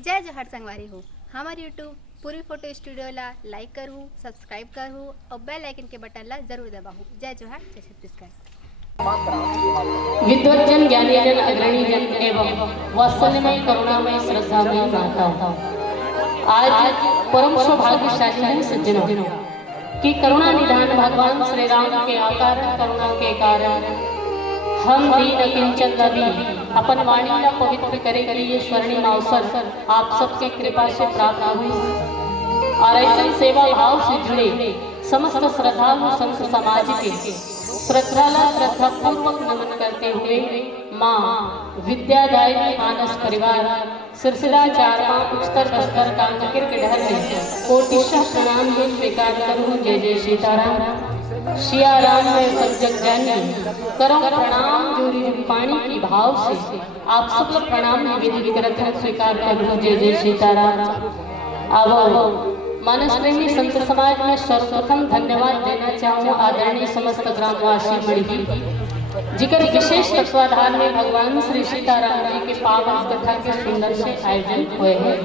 जय जोहार संगवारी हो। हमार यूट्यूब पूरी फोटो स्टूडियो ला लाइक करूँ, सब्सक्राइब करूँ और बेल आइकन के बटन ला जरूर दबाऊँ। जय जोहार, जय छत्तीसगढ़। विद्वज्जन ज्ञानीजन अग्रणीजन एवं वात्सल्यमय करुणामय श्रद्धामय माता, आज परम सौभाग्यशाली हैं सज्जनों कि करुणा निधान भगवान श्री राम के आकार करुणा के कारण हम दीन किंचन नबी अपन वाणी का पवित्र करे के लिए स्वर्णिम अवसर आप सबके कृपा से प्राप्त हुई और ऐसे सेवा भाव से जुड़े समस्त श्रद्धालु संत समाज के श्रद्धा पूर्वक नमन करते हुए माँ विद्यादायिनी मानस परिवार सिरसिलाचारमा उच्चतर दस्तर कांचकिर के ढर में कोटिशः प्रणाम के स्वीकार करूँ। जय जय सीताराम। सिया राम में सब जग जानी करो प्रणाम जोरी पानी की भाव से आप सब लोग प्रणाम निवेदित करत स्वीकार करूँ। जय जय सीताराम। अब मानस प्रेमी संत समाज में सर्वप्रथम धन्यवाद देना चाहूँ आदरणीय समस्त ग्रामवासी मणि जिकर विशेष तत्वाधान में भगवान श्री सीताराम जी के पावन कथा के सुंदर से आयोजन हुए हैं।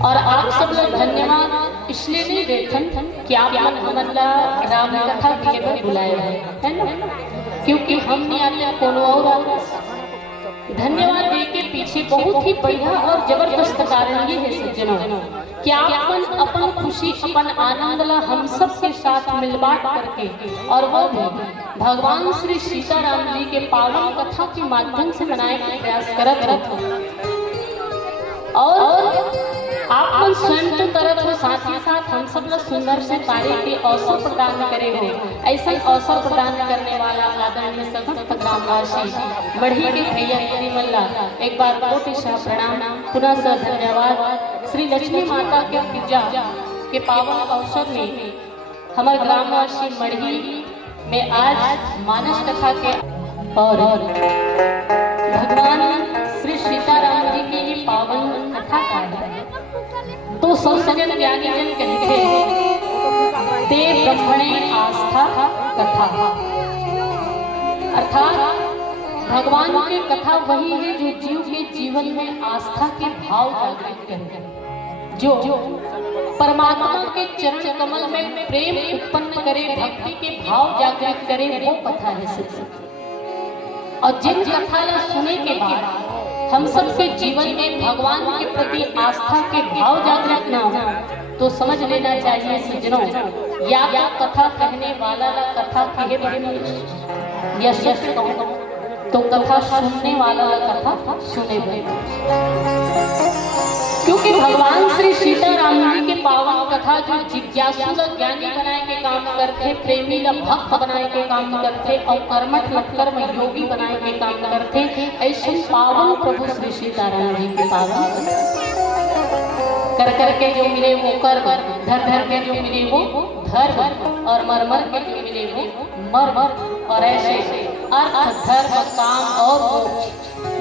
और आप सब लोग धन्यवाद इसलिए नहीं देते कि आप हमला राम कथा के बुलाए है ना, क्योंकि हम नहीं आते कोनो और धन्यवाद दे के पीछे बहुत ही बढ़िया और जबरदस्त कारण ये है सज्जनों कि अपन अपन खुशी अपन आनंद ला हम सब के साथ मिलबांट करके और वो भी भगवान श्री सीताराम जी के पावन कथा के माध्यम से मनाने का प्रयास करत रहते और आप स्वयं तो करत हो, साथ ही साथ हम सब लोग सुंदर से कार्य के अवसर प्रदान करे हो। ऐसा अवसर प्रदान करने वाला आदरणीय समस्त ग्रामवासी बढ़ी के भैया यदि मल्ला एक बार कोटिशः प्रणाम पुनः से धन्यवाद। श्री लक्ष्मी माता के पूजा के पावन अवसर में हमारे ग्रामवासी मढ़ी में आज मानस कथा के और भगवान श्री सीताराम जी की ये पावन कथा का है तो संत जन ज्ञानी जन कहते ते ब्रह्मणे आस्था कथा, अर्थात भगवान की कथा वही है जो जीव के जीवन में आस्था के भाव जागृत करे, जो परमात्मा के चरण कमल में प्रेम उत्पन्न करे, भक्ति के भाव जागृत करे, वो कथा है सच्ची। और जिन कथा ला सुने के बाद हम सबके जीवन में भगवान के प्रति आस्था के भाव जागृत ना हो तो समझ लेना चाहिए सज्जनों या तो कथा कहने वाला ला कथा कहे बने या सच कहूं तो कथा सुनने वाला ला कथा सुने बने, क्योंकि भगवान श्री सीताराम जी के पावन कथा जो जिज्ञासु ला ज्ञानी बनाए के काम करते, प्रेमी ला भक्त बनाए के काम करते और कर्मठ कर्म योगी बनाए के काम करते, ऐसे पावन प्रभु श्री सीताराम जी के पावन कर करके जो मिले वो कर्म, धर धर के जो मिले वो धर्म और मर मर के जो मिले वो मर मर, और ऐसे अर्थ धर्म काम और मोक्ष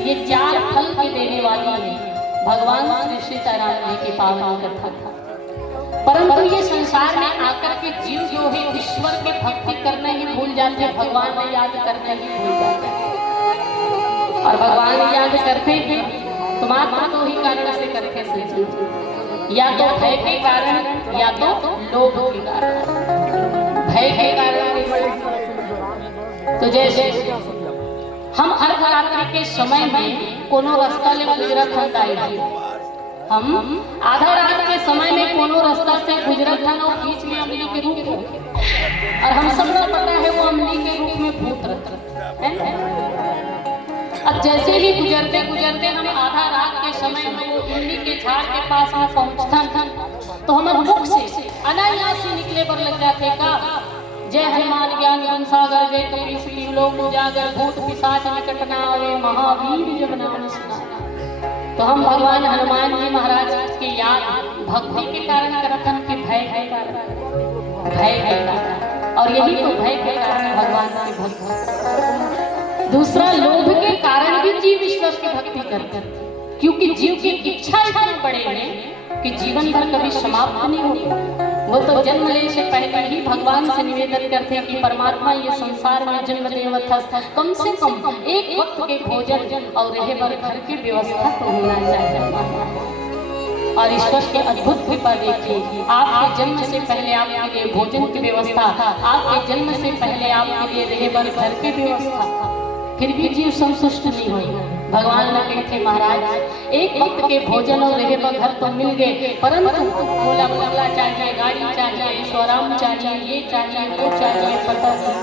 ये चार फल के देने वाली है भगवान श्री सीताराम जी की पावन कथा था। परंतु ये संसार में आकर के जीव जो है ईश्वर के भक्ति करना ही भूल जाते, भगवान ने याद करना ही भूल जाते और भगवान याद करते हैं तो मात्र दो ही कारण से करते हैं, या तो भय के कारण या तो लोभ के कारण। भय के कारण तो जैसे हम अर्धरात्रि के समय में कोनो रास्ता ले गुजरत हन, हम आधा रात के समय में कोनो रास्ता से गुजरत हन और बीच में अमली के रूप और हम सब लोग पता है वो अमली के रूप में भूत रहता है। अब जैसे ही गुजरते गुजरते हम आधा रात के समय में वो इमली के झाड़ के पास में पहुंचता तो हमारे मुख से अनायास ही निकले पर लग जाते का जय हनुमान ज्ञान गुण सागर जय कपी श्री लोक उजागर भूत पिशाच निकट न आवे महावीर जब नाम सुनावे। तो हम भगवान हनुमान जी महाराज के याद भक्ति के कारण करतन के भय के कारण, भय के कारण, और यही तो भय के कारण भगवान की भक्ति। दूसरा लोभ के कारण भी जीव ईश्वर की भक्ति करते हैं, क्योंकि जीव की इच्छा इतने बड़े हैं कि जीवन भर कभी समाप्त नहीं होती। वो तो जन्म लेने से पहले ही भगवान से निवेदन करते हैं कि परमात्मा ये संसार में जन्म देवता कम से कम एक वक्त के भोजन और रहे भर घर की व्यवस्था तो होना चाहिए। और ईश्वर के अद्भुत कृपा देखिए। आपके जन्म से पहले आपके लिए भोजन की व्यवस्था, आपके जन्म से पहले आपके लिए रहेबर घर की व्यवस्था, फिर भी जीव संतुष्ट नहीं हुई। भगवान ने कहे थे महाराज एक वक्त के भोजन और रहेबर घर तो मिल गए, परंतु बोला बंगला चाहिए, गाड़ी चाहिए, ऐशोआराम चाहिए, ये चाहिए, वो चाहिए, पता नहीं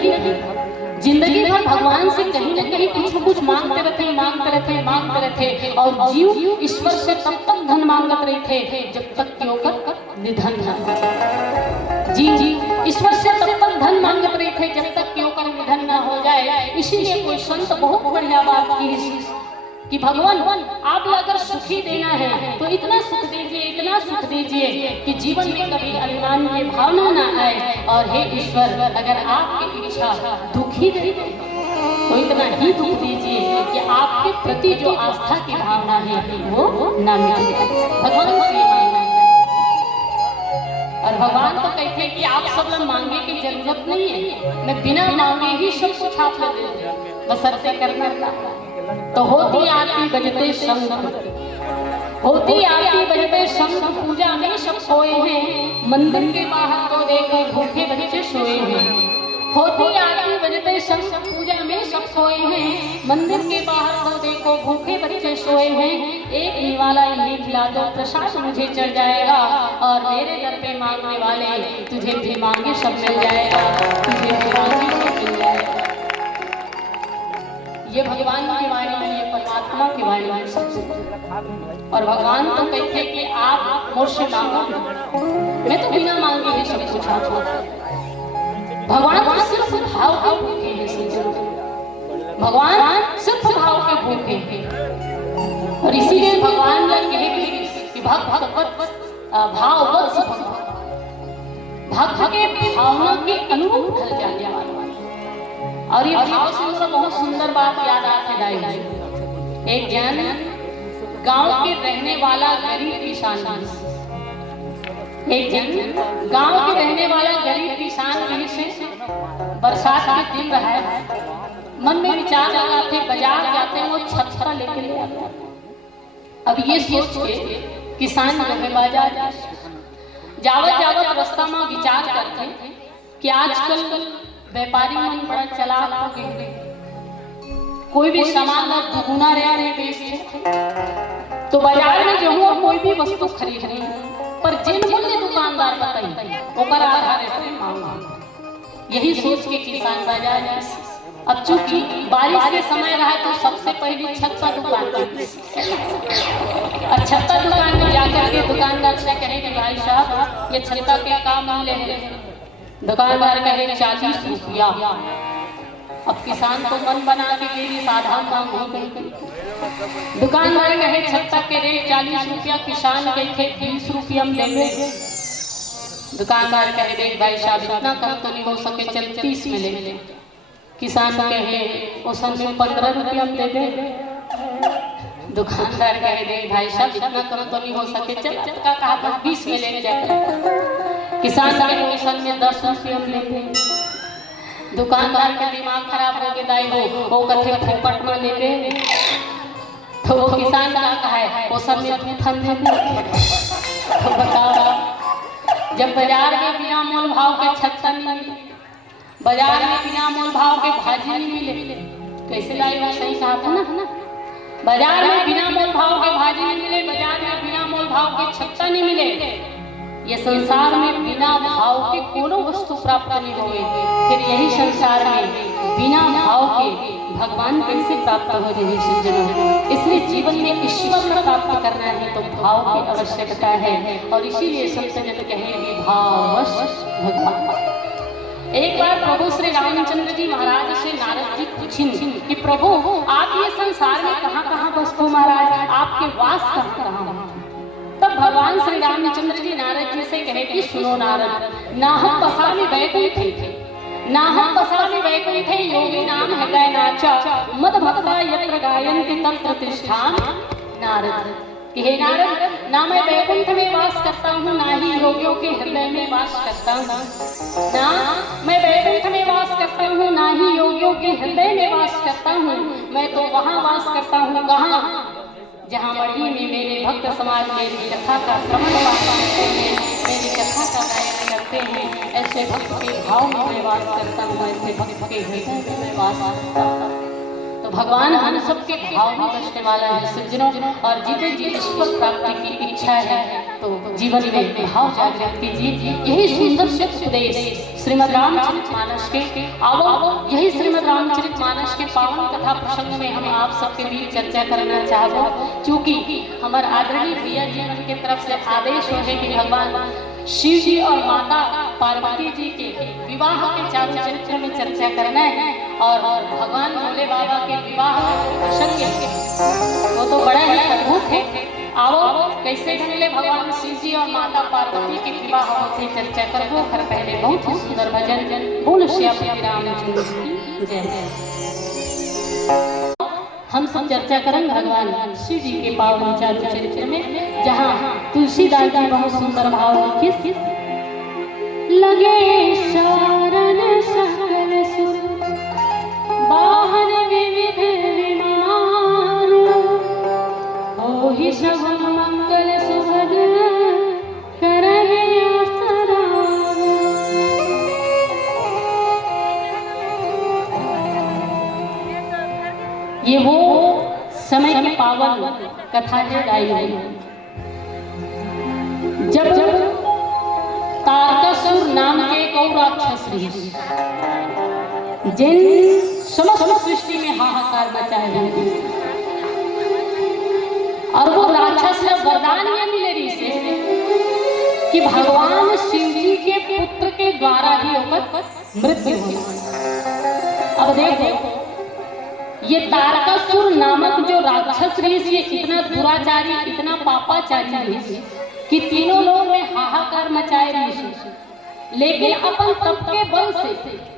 क्या। जिंदगी भर भगवान से कहीं न कहीं कुछ न कुछ मांगते रहते और जीव ईश्वर से तब तक धन मांगते रहे थे जब तक कि होकर निधन न हो। जी ईश्वर से तब तक धन मांगते रहे थे जब तक कि होकर निधन न हो जाए। इसीलिए कोई संत बहुत बढ़िया बात की कि भगवान आप अगर सुखी देना है तो इतना सुख दीजिए कि जीवन में कभी अभिमान की भावना ना आए। और हे ईश्वर अगर आपकी इच्छा दुखी दे तो इतना ही दुख दीजिए कि आपके प्रति जो आस्था की भावना है वो ना मिट जाए। भगवान से मांगना चाहिए। और भगवान तो कहते हैं कि आप सब लोग मांगे की जरूरत नहीं है, मैं बिना मांगे ही सब कुछ आप लोग दे दूं, बशर्ते करना था। तो होती आरती बजते शंख, होती आरती बजते शंख, पूजा में सब सोए हैं, मंदिर के बाहर को देखो भूखे बच्चे सोए हैं। होती आरती बजते शंख, पूजा में सब सोए हैं, मंदिर के बाहर को देखो भूखे बच्चे सोए हैं। एक निवाला इन्हें खिला दो, प्रसाद मुझे चढ़ जाएगा, और मेरे घर पे मांगने वाले तुझे भी मांगे सब मिल जाएगा, तुझे भी मांगे सब मिल जाएगा। ये भगवान की वाणी है, ये परमात्मा की वाणी है। और भगवान तो कहते हैं कि आप मुझसे मांगो, मैं तो बिना मांगे ही सब कुछ आपको। भगवान तो सिर्फ भाव के भूखे हैं, भगवान सिर्फ भाव के भूखे हैं। और इसीलिए भगवान ने कहे कि भक्त भाववत भक्त के भावना के अनुरूप ढल जाने वाला। और ये भाव से मुझे बहुत सुंदर बात याद आती है। एक जन गांव के रहने वाला गरीब किसान, एक जन गांव के रहने वाला गरीब किसान कहीं से बरसात के दिन रहा है, मन में विचार लगा थे बाजार जाते हैं वो छत्ता लेके ले आते। अब ये सोच के किसान गए बाजार, जावत रास्ता में विचार करते कि आजकल व्यापारी मन बड़ा चालाक हो गए, कोई भी सामान और दुगुना रहे बेचते। तो बाजार में जो हो कोई भी वस्तु खरीद रही, पर जिन मूल्य दुकानदार बताई ओकर आधार पे मांग। यही सोच के किसान बाजार में, अब चूंकि बारिश के समय रहा तो सबसे पहले छत्ता दुकान और छत्ता दुकान में जाकर के दुकानदार से कहे कि भाई साहब ये छत्ता के काम मूल्य है। दुकानदार कहे 40 रुपया। अब किसान तो मन बना के लिए साधारण मांग हो गई। दुकानदार कहे छत्ता के रेट 40 रुपया, किसान कहे 30 रुपया में देंगे। दुकानदार कहे भाई साहब इतना कम तो नहीं हो सके, चल 30 में ले ले। किसान कहे उस समय 15 रुपया में दे दे। दुकानदार कहे भाई साहब इतना कम तो नहीं हो सके, चल का कहा 20 में ले जाए। किसान के मिशन में 10 रुपये में लेते। दुकानदार का दिमाग खराब हो गया दाई वो कथे फोकट में लेते। तो वो किसान का कहा है वो सब में ठन तो बताओ, जब बाजार में बिना मोल भाव के छत्ता नहीं मिले, बाजार में बिना मोल भाव के भाजी नहीं मिले, कैसे लाई वो सही कहा था ना। बाजार में बिना मोल भाव के भाजी नहीं मिले, बाजार में बिना मोल भाव के छत्ता नहीं मिले, ये संसार में बिना भाव के कोनो वस्तु प्राप्त नहीं होगी। फिर यही संसार में बिना भाव के भगवान कैसे प्राप्त हो रही सज्जनों। इसलिए जीवन में ईश्वर को प्राप्त करना है तो भाव की आवश्यकता है। और इसीलिए संत कहेंगे भाववश भगवान। एक बार प्रभु श्री रामचंद्र जी महाराज से नारद जी पूछें कि प्रभु आप ये संसार में कहाँ बसते महाराज, आपके वास कहाँ। तब भगवान श्री रामचंद्र जी नारद जी से कहे कि सुनो नारद, नाहम बसामि वैकुंठे, नाहम बसामि वैकुंठे, योगी नाम है गयनाचा, मद भक्ता यत्र गायन्ति तत्र तिष्ठामि। नारद हे नारद, ना मैं वैकुंठ में वास करता हूँ, ना ही योगियों के हृदय में वास करता हूँ। ना मैं वैकुंठ में वास करता हूँ, ना ही योगियों के हृदय में वास करता हूँ। मैं तो वहाँ वास करता हूँ कहाँ, जहाँ मढ़ी में मेरे भक्त समाज मेरी कथा का श्रवण करते हैं, मेरी कथा का गायन करते हैं। ऐसे भक्त के भाव में मैं वास करता हूँ, ऐसे भक्त के हृदय में मैं वास करता हूँ। तो भगवान हम सबके भाव में बसने वाला है सज्जनों, और जिसे जी ईश्वर प्राप्ति की इच्छा है तो जीवन में भाव जागृत कीजिए। यही सुंदर से उपदेश श्रीमद् रामचरितमानस के अब यही श्रीमद् रामचरितमानस के पावन कथा प्रसंग में हम आप सबके बीच चर्चा करना चाहते, क्योंकि हमारे आदरणीय भैया जी की तरफ से आदेश है कि भगवान शिव जी और माता पार्वती जी के विवाह के चारों चरित्र में चर्चा करना है। और भगवान भोले बाबा के विवाह प्रसंग वो तो बड़ा ही अद्भुत है। आओ कैसे ढंगले भगवान शिव जी और माता पार्वती के विवाह होते चर्चा करबो। कर पहले बहुत ही सुंदर भजन बोल श्री रामचंद्र की जय। हम सब चर्चा करेंगे भगवान शिव जी के पावन चारों चरित्र में, जहाँ तुलसीदास जी बहुत सुंदर भाव लिखे। लगे शरण सकल सुर बाहन विविध विमान, ओहि सगुन मंगल सुभग करहि आसराम। ये वो समय की पावन कथा है गाई गई जब तारकासुर नाम के एक और राक्षस जिन समस्त सृष्टि में हाहाकार मचाए हुए, और वो राक्षस ने वरदान ये मिले रही से कि भगवान शिव जी के पुत्र के द्वारा ही होकर मृत्यु हुई। अब देखो ये तारकासुर नामक जो राक्षस ऋषि इतना दुराचारी इतना पापाचारी ऋषि कि तीनों लोग में हाहाकार मचाए ऋषि, लेकिन अपन तप के बल से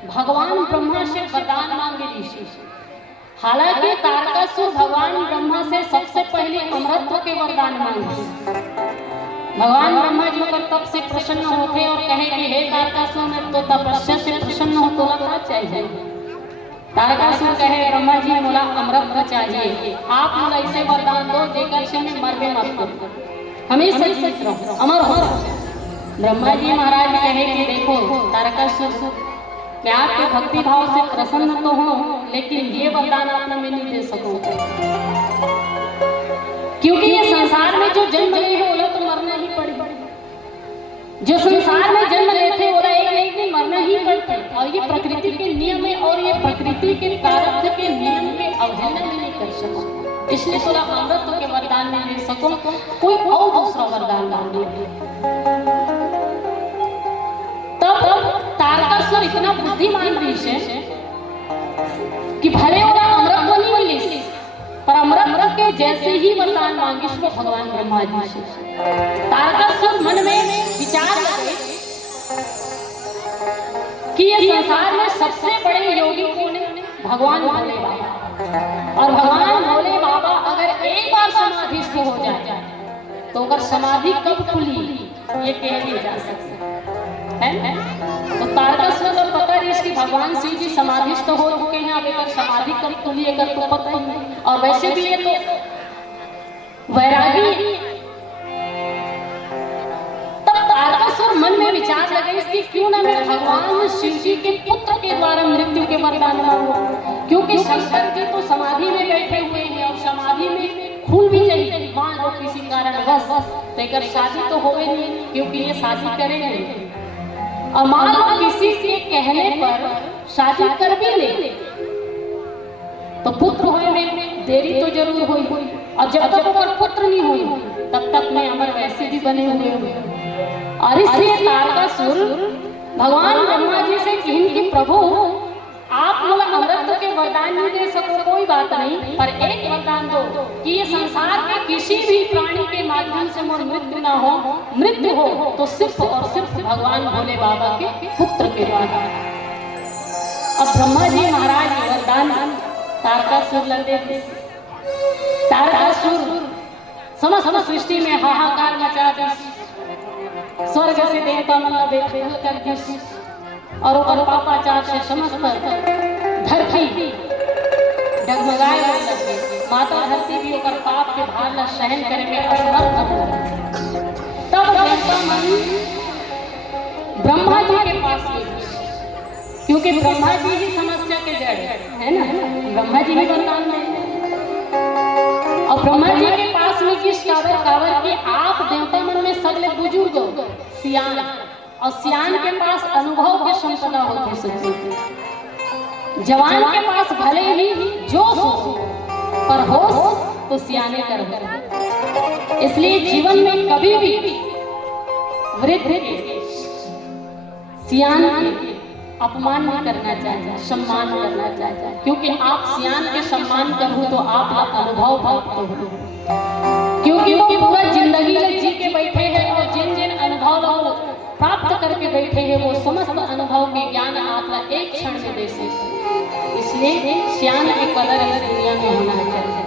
भगवान ब्रह्मा से वरदान मांगे ऋषि। हालांकि तारकासुर भगवान ब्रह्मा से सबसे पहले अमरत्व के वरदान मांगे। भगवान ब्रह्मा जी पर तप से प्रसन्न होते और कहे कि हे तारकासुर मैं तो तपस्या से प्रसन्न हो, तो क्या चाहिए? तारकासुर कहे ब्रह्मा जी मुला अमरत्व चाहिए, आप मुला ऐसे वरदान दो जेकर से मैं मरबे मत करूं, हमेशा सच रहो अमर हो। ब्रह्मा जी महाराज कहे कि देखो तारकासुर मैं आपके भक्ति भाव से प्रसन्न तो हूँ, लेकिन ये वरदान आपने मैं नहीं दे सकूंगा, क्योंकि ये संसार में जो जन्म ले है वो तो मरना ही पड़ेगा। जो संसार में जन्म लेते वो एक दिन मरना ही पड़ता है, और ये प्रकृति के नियम है, और ये प्रकृति के प्रारब्ध के नियम के अवहेलना में नहीं कर सकता। इसलिए थोड़ा अमृत के वरदान नहीं दे सको, कोई और दूसरा वरदान मांगे। तब तारकासुर इतना बुद्धिमान ऋषि है कि भले वाला अमृत नहीं मिली, पर अमृत के जैसे ही वरदान मांगी उसको भगवान ब्रह्मा जी से। तारकासुर मन में विचार लगे कि ये संसार में सबसे बड़े योगी कौन है? भगवान भोले बाबा। और भगवान भोले बाबा अगर एक बार समाधिस्थ हो जाए तो अगर समाधि कब खुली ये कह नहीं जा सकता है। तो तारकासुर को पता है इसकी भगवान शिव जी समाधिस्थ हो चुके हैं, अब अगर समाधि कब खुली अगर तो पता ही नहीं। और वैसे भी ये तो वैरागी। तब तारकासुर मन में विचार लगे इसकी क्यों ना मैं भगवान शिव जी के पुत्र के द्वारा मृत्यु के वरदान मांगूं, क्योंकि शंकर जी तो समाधि में बैठे हुए हैं और समाधि में खून भी चाहिए। मान लो किसी कारण बस तो शादी तो होवे नहीं, क्योंकि ये शादी करेंगे, और मान लो किसी के कहने पर शादी कर भी ले तो पुत्र होने में देरी तो जरूर हुई, और जब तक वो पुत्र नहीं हुई तब तक मैं अमर वैसे भी बने हुए। और इसलिए तारकासुर भगवान ब्रह्मा जी से कहें कि प्रभु आप मुझे अमृत के वरदान नहीं दे सको कोई बात नहीं, पर एक वरदान दो कि ये संसार के किसी भी प्राणी के माध्यम से मोर मृत्यु ना हो, मृत्यु हो तो सिर्फ और सिर्फ भगवान भोले बाबा के पुत्र के द्वारा। अब ब्रह्मा जी महाराज वरदान तारकासुर लगे। तारकासुर समस्त सृष्टि में हाहाकार मचा दी, स्वर्ग से देवता मन बेदखल कर दी, और ऊपर पापाचार से समस्त धरती डगमगाए लगे। माता धरती भी ओकर पाप के भार ला सहन करे में असमर्थ हो गई। तब देवता मन ब्रह्मा जी के पास गए, क्योंकि ब्रह्मा जी ही समस्या के जड़ है ना, ब्रह्मा जी ही वरदान देंगे। और ब्रह्मा जी के पास में किस कावर कि आप देवता मन में सगले बुजुर्ग सियान, और सियान के पास अनुभव के संपदा होते सच्ची। जवान के पास भले ही जोश हो पर होश तो सियाने कर होता। इसलिए जीवन में कभी भी वृद्ध सियान के अपमान नहीं करना चाहिए, सम्मान करना चाहिए, क्योंकि आप सियान के सम्मान करो तो आप अनुभव प्राप्त हो, क्योंकि वो पूरा जिंदगी जी के बैठे हैं और जिन जिन अनुभव प्राप्त करके बैठे हैं वो समस्त अनुभव के ज्ञान आप एक क्षण में दे सकते। इसलिए सियान की कदर इस दुनिया में होना चाहिए।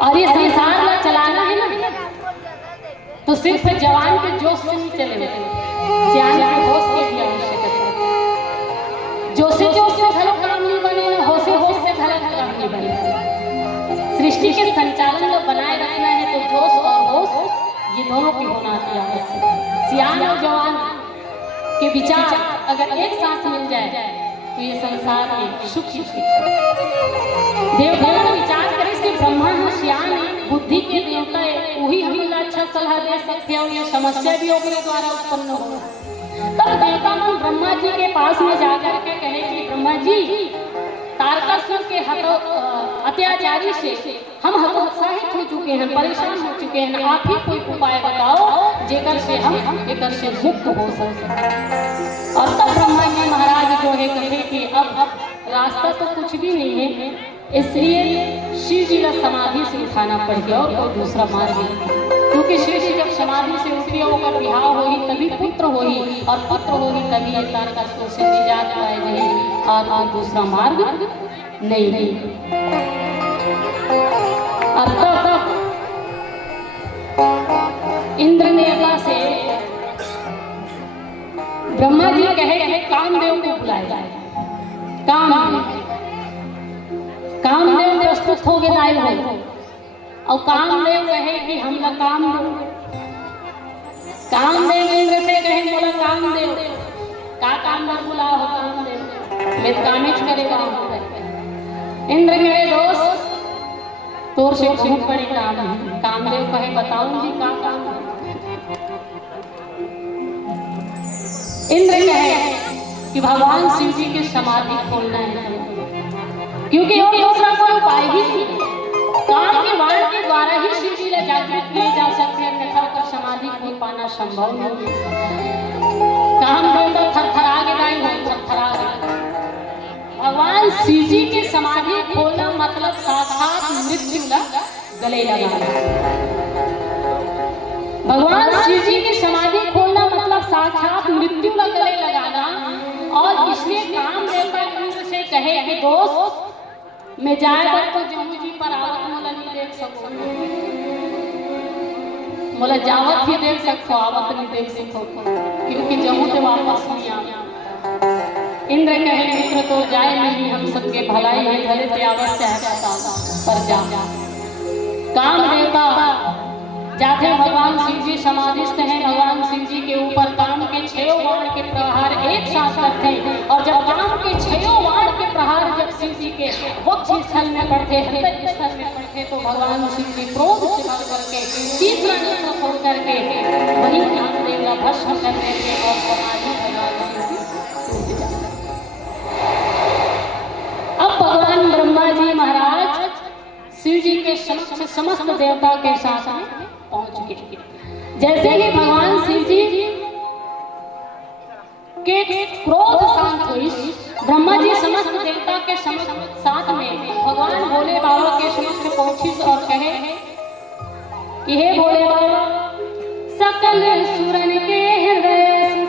और ये संसार में चलाना है ना, तो सिर्फ जवान के जोश से नहीं चले, सियान के होश की भी आवश्यकता है। जोशी जोश से धर्म काम नहीं बने, होशे होश से धर्म काम नहीं बने। सृष्टि के संचालन को बनाए रखना है तो जोश और होश ये दोनों की होना आवश्यक है। सियान और जवान के विचार अगर एक साथ मिल जाए तो ये संसार में सुख ही सुख है। देवता विचार करें कि ब्रह्मा है, सियान है, बुद्धि के देवता है, वही हमें अच्छा सलाह दे सकते हैं और ये समस्या भी ओकरे द्वारा उत्पन्न हो। तब देवता मन ब्रह्मा जी के पास में जाकर के कहे कि ब्रह्मा जी, तारकासुर के अत्याचारी से हम हतोत्साहित हो चुके हैं, परेशान हो चुके हैं, आप ही कोई उपाय बताओ जेकर से हम एकर से मुक्त हो सके। और तब ब्रह्मा जी महाराज जो है कहे कि अब रास्ता तो कुछ भी नहीं है, इसलिए शिव जी का समाधि से उठाना पड़ गया और कोई दूसरा मार्ग नहीं, क्योंकि शिव जी जब समाधि से उठे होकर विवाह होगी तभी पुत्र होगी, और पुत्र होगी तभी तारकासुर से निजात पाएगी, और दूसरा मार्ग नहीं। और तब इंद्र देवता से ब्रह्मा जी कहे कामदेव को बुलाया जाए। कामदेव प्रस्तुत हो गए लाए हो, और कामदेव कहे कि हम लोग कामदेव इंद्र से कहे बोला कामदेव का कामदेव बुला हो, कामदेव मैं कामिच करेगा। इंद्र कहे दोस्त तोर से बहुत बड़ी काम है। कामदेव कहे बताऊं जी का काम है। इंद्र कहे कि भगवान शिव जी की समाधि खोलना है, क्योंकि और दूसरा कोई उपाय ही नहीं। काम के वाण के द्वारा ही शिव जी जागृत किए जा सकते हैं, अन्यथा कर समाधि खोल पाना संभव नहीं। कामदेव तो थरथरा गए, भगवान शिव जी की समाधि खोलना मतलब साक्षात मृत्यु गले लगाना। भगवान शिव जी की समाधि खोलना मतलब साक्षात मृत्यु गले लगाना। और इसलिए कामदेव इंद्र से कहे कि दोस्त मैं जाए तो जम्मू जी पर आवत मोला नहीं देख सको, मोला जावत ही देख सको, आवत नहीं देख सको, क्योंकि जम्मू से वापस नहीं आ। इंद्र कहे मित्र तो जाए नहीं, हम सबके भलाई है, भले से अवश्य है पर जा। काम देवता जाते भगवान शिव जी समाधिस्थ हैं, भगवान शिव जी के ऊपर काम के 6 वाण के प्रहार एक साथ करते हैं। और जब काम के 6 वाण के प्रहार जब शिव जी के वक्ष स्थल में पड़ते, हृदय स्थल में पड़ते, तो भगवान शिव जी क्रोध से भर करके तीसरा नेत्र खोल करके वही कामदेव का भस्म कर देते और समाधि भगवान शिव जी टूट जाती। अब भगवान ब्रह्मा जी महाराज शिव जी के समक्ष समस्त देवता के साथ पहुंच गए। जैसे ही भगवान शिव जी के क्रोध शांत हुई, ब्रह्मा जी समस्त देवता के साथ में भगवान भोले बाबा के समक्ष पहुंची और कहे कि हे भोले बाबा, सकल सुरन के हृदय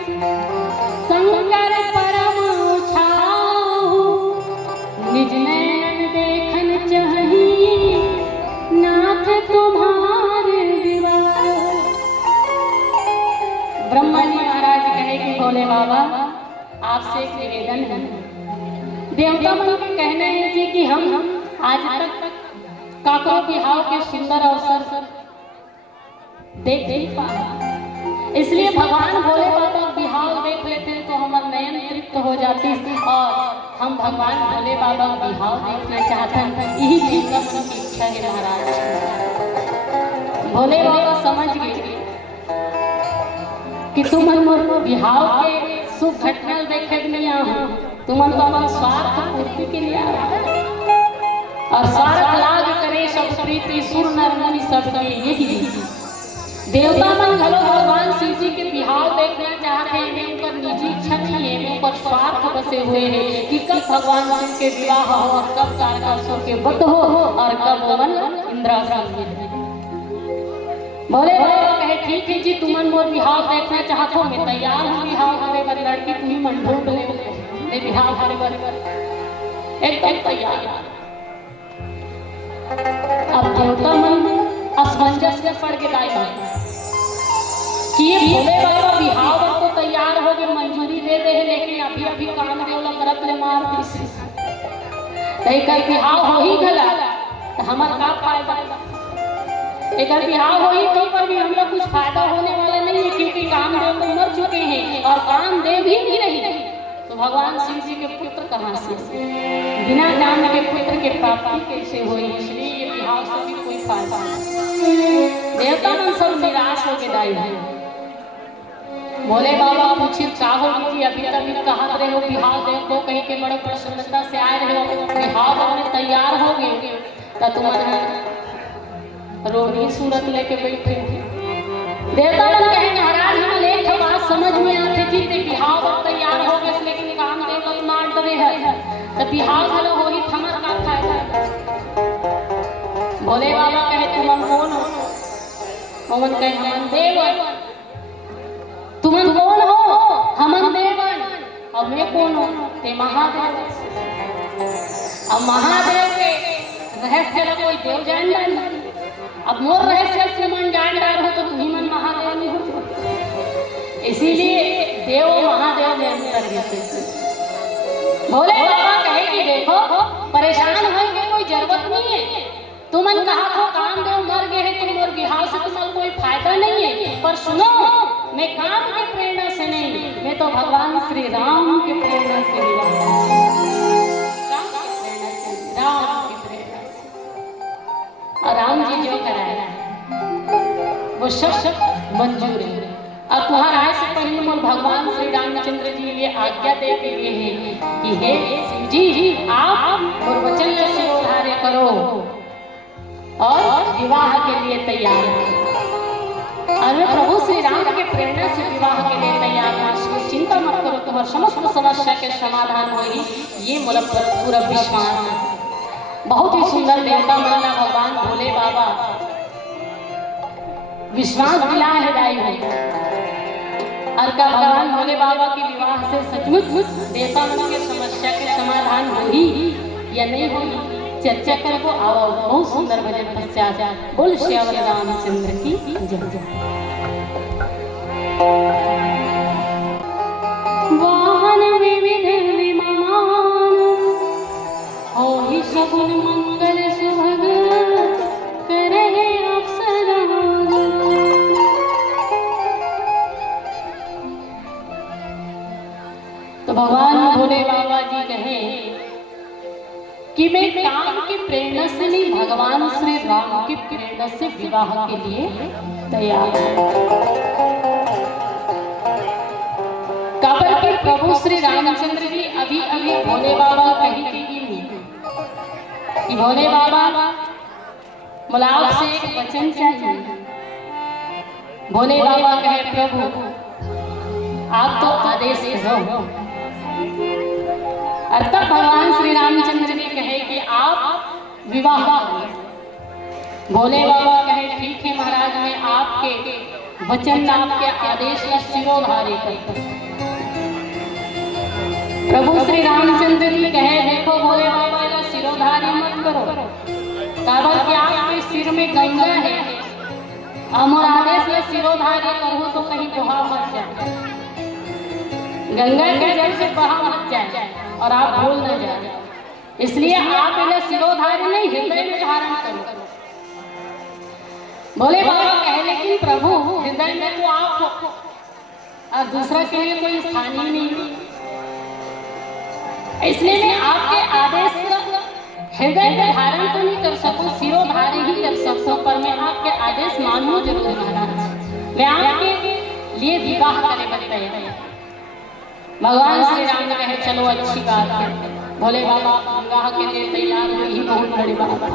शंकर परम छाऊ, निज नैन देखन चाहिए नाथ तुम्हारे विवाह। ब्रह्मा जी महाराज कहे कि भोले बाबा आपसे एक निवेदन है। देवता मन का कहना है जी कि हम आज तक काकरो बिहाव के सुंदर अवसर देख नहीं पाया। इसलिए भगवान भोले बाबा बिहाव देख लेते तो हमार नयन तृप्त हो जाती और हम भगवान भोले बाबा बिहाव देखना चाहते हैं। यही चीज का मन की इच्छा है महाराज। भोले बाबा समझ गए कि तुम मोर बिहाव के शुभ घटना देखे के लिए आओ, तुम तो स्वार्थ पूर्ति के लिए आओ और स्वार्थ लाग करे सब प्रीति सुर नर मुनि सब यही देवता मन घलो भगवान शिव जी के बिहाव देखना चाहते हैं। उनका निजी इच्छा नहीं है, उनका स्वार्थ बसे हुए हैं कि कब भगवान शिव के विवाह हो और कब तारकासुर के वध हो और कब मन इंद्रासन में। भोले बाबा कहे ठीक है जी, तुमन मोर बिहाव देखना चाहते हो, मैं तैयार हूँ बिहाव करे बर। लड़की तुम्हें मन ढूंढ ले बिहाव करे बर एकदम तैयार। अब देवता मन असमंजस में पड़ के दाई कि ये भोले बाबा बिहाव तो तैयार हो गए, मंजूरी दे दे, लेकिन अभी अभी काम देवला करत ले मार दी एक बिहाव हो ही गला तो हमार का फायदा। एक बिहाव हो ही तो पर भी हमरा कुछ फायदा होने वाला नहीं है, क्योंकि कामदेव तो मर चुके हैं और कामदेव भी नहीं रही। तो भगवान शिव जी के पुत्र कहाँ से, बिना काम के पुत्र के प्राप्ति कैसे हुई? इसलिए ये बिहाव से भी कोई फायदा नहीं। देवता मन सब निराश हो के दाई है। भोले बाबा पूछे का होगी कि अभी तक कहा रहे हो बिहाव देव को कहीं के बड़े प्रसन्नता से आए रहे हो, बिहाव में तैयार हो गए तो तुम्हारा रोनी सूरत लेके बैठे। देवता मन कहे महाराज हम एक बात समझ में आते जी ते बिहाव तैयार हो गए, लेकिन काम देव लग मार डरे है तो बिहाव भलो हो ही थमर का फायदा। भोले बाबा कहे तुम कौन हो? हमन कहे हमन देव। तुमन कौन हो? हमन देवन। और मैं कौन हो? ते महादेव। अब महादेव के रहस्य कोई देव जान जाए। अब मोर रहस्य तुमन जान डार हो तो तुम्ही मन महादेव नहीं हो। इसीलिए देव महादेव में अंतर है। भोले बाबा कहे कि देखो परेशान होने की कोई जरूरत नहीं है। तुमन कहा तो कामदेव मर गए हैं, तुम और बिहाव से तुम्हारा कोई फायदा नहीं है। पर सुनो, मैं काम की प्रेरणा से नहीं, मैं तो भगवान श्री राम की प्रेरणा से मिला। काम की प्रेरणा से, राम की प्रेरणा से। और राम जी जो कराया वो सब मंजूर है। अब तुम्हारा आए से पहले मोल भगवान श्री रामचंद्र जी ये आज्ञा दे के लिए है कि हे शिव जी आप और वचन से सिरोधार्य करो और विवाह के लिए तैयार हो। और मैं प्रभु श्री राम के प्रेरणा से विवाह के लिए तैयार हूँ। चिंता मत करो, तुम्हारी समस्त समस्या के समाधान होगी, ये मेरा पूरा विश्वास है। बहुत ही सुंदर देवता माना भगवान भोले बाबा विश्वास दिला है दाई है। और का भगवान भोले बाबा के विवाह से सचमुच देवता मन के समस्या के समाधान होगी या नहीं होगी, चर्चा करबो। आओ बहुत सुंदर भजन पश्चात बोल श्यावर रामचंद्र की जय। वाहन विविध विमान हो ही सगुन मंगल सुभग करे अप्सरान। तो भगवान भोले बाबा जी कहे कि मैं काम की प्रेरणा से नहीं, भगवान श्री राम की प्रेरणा से विवाह के लिए तैयार हूं। काबर के प्रभु श्री रामचंद्र जी अभी अभी भोले बाबा कही कि भोले बाबा मुलाव से एक वचन चाहिए। भोले बाबा कहे प्रभु आप तो आदेश करो। और तब भगवान श्री रामचंद्र जी कहे कि आप विवाह करो। भोले बाबा कहे ठीक है महाराज, मैं आपके वचन आपके आदेश का सिरोधार्य करता हूं। प्रभु श्री रामचंद्र जी कहे देखो भोले बाबा का सिरोधार्य मत करो, कारण कि आपके सिर में गंगा है। हम आदेश का सिरोधार्य करो तो कहीं बहा मत जाए, गंगा के जल से बहा मत जाए और आप भूल न जाए। इसलिए आप इन्हें सिरोधार्य नहीं हृदय में धारण करो। भोले बाबा कहे लेकिन प्रभु हृदय में तो आप हो और दूसरा के लिए कोई स्थान ही नहीं, इसलिए मैं आपके आदेश का हृदय में धारण तो नहीं कर सकूं, सिरोधार्य ही कर सकता, पर मैं आपके आदेश मानूं जरूर महाराज। मैं आपके लिए विवाह करे बनते हैं। भगवान श्री राम ने कहे चलो अच्छी बात है। भोले बाबा विवाह के लिए तैयार हुए, ही बहुत बड़ी बात है।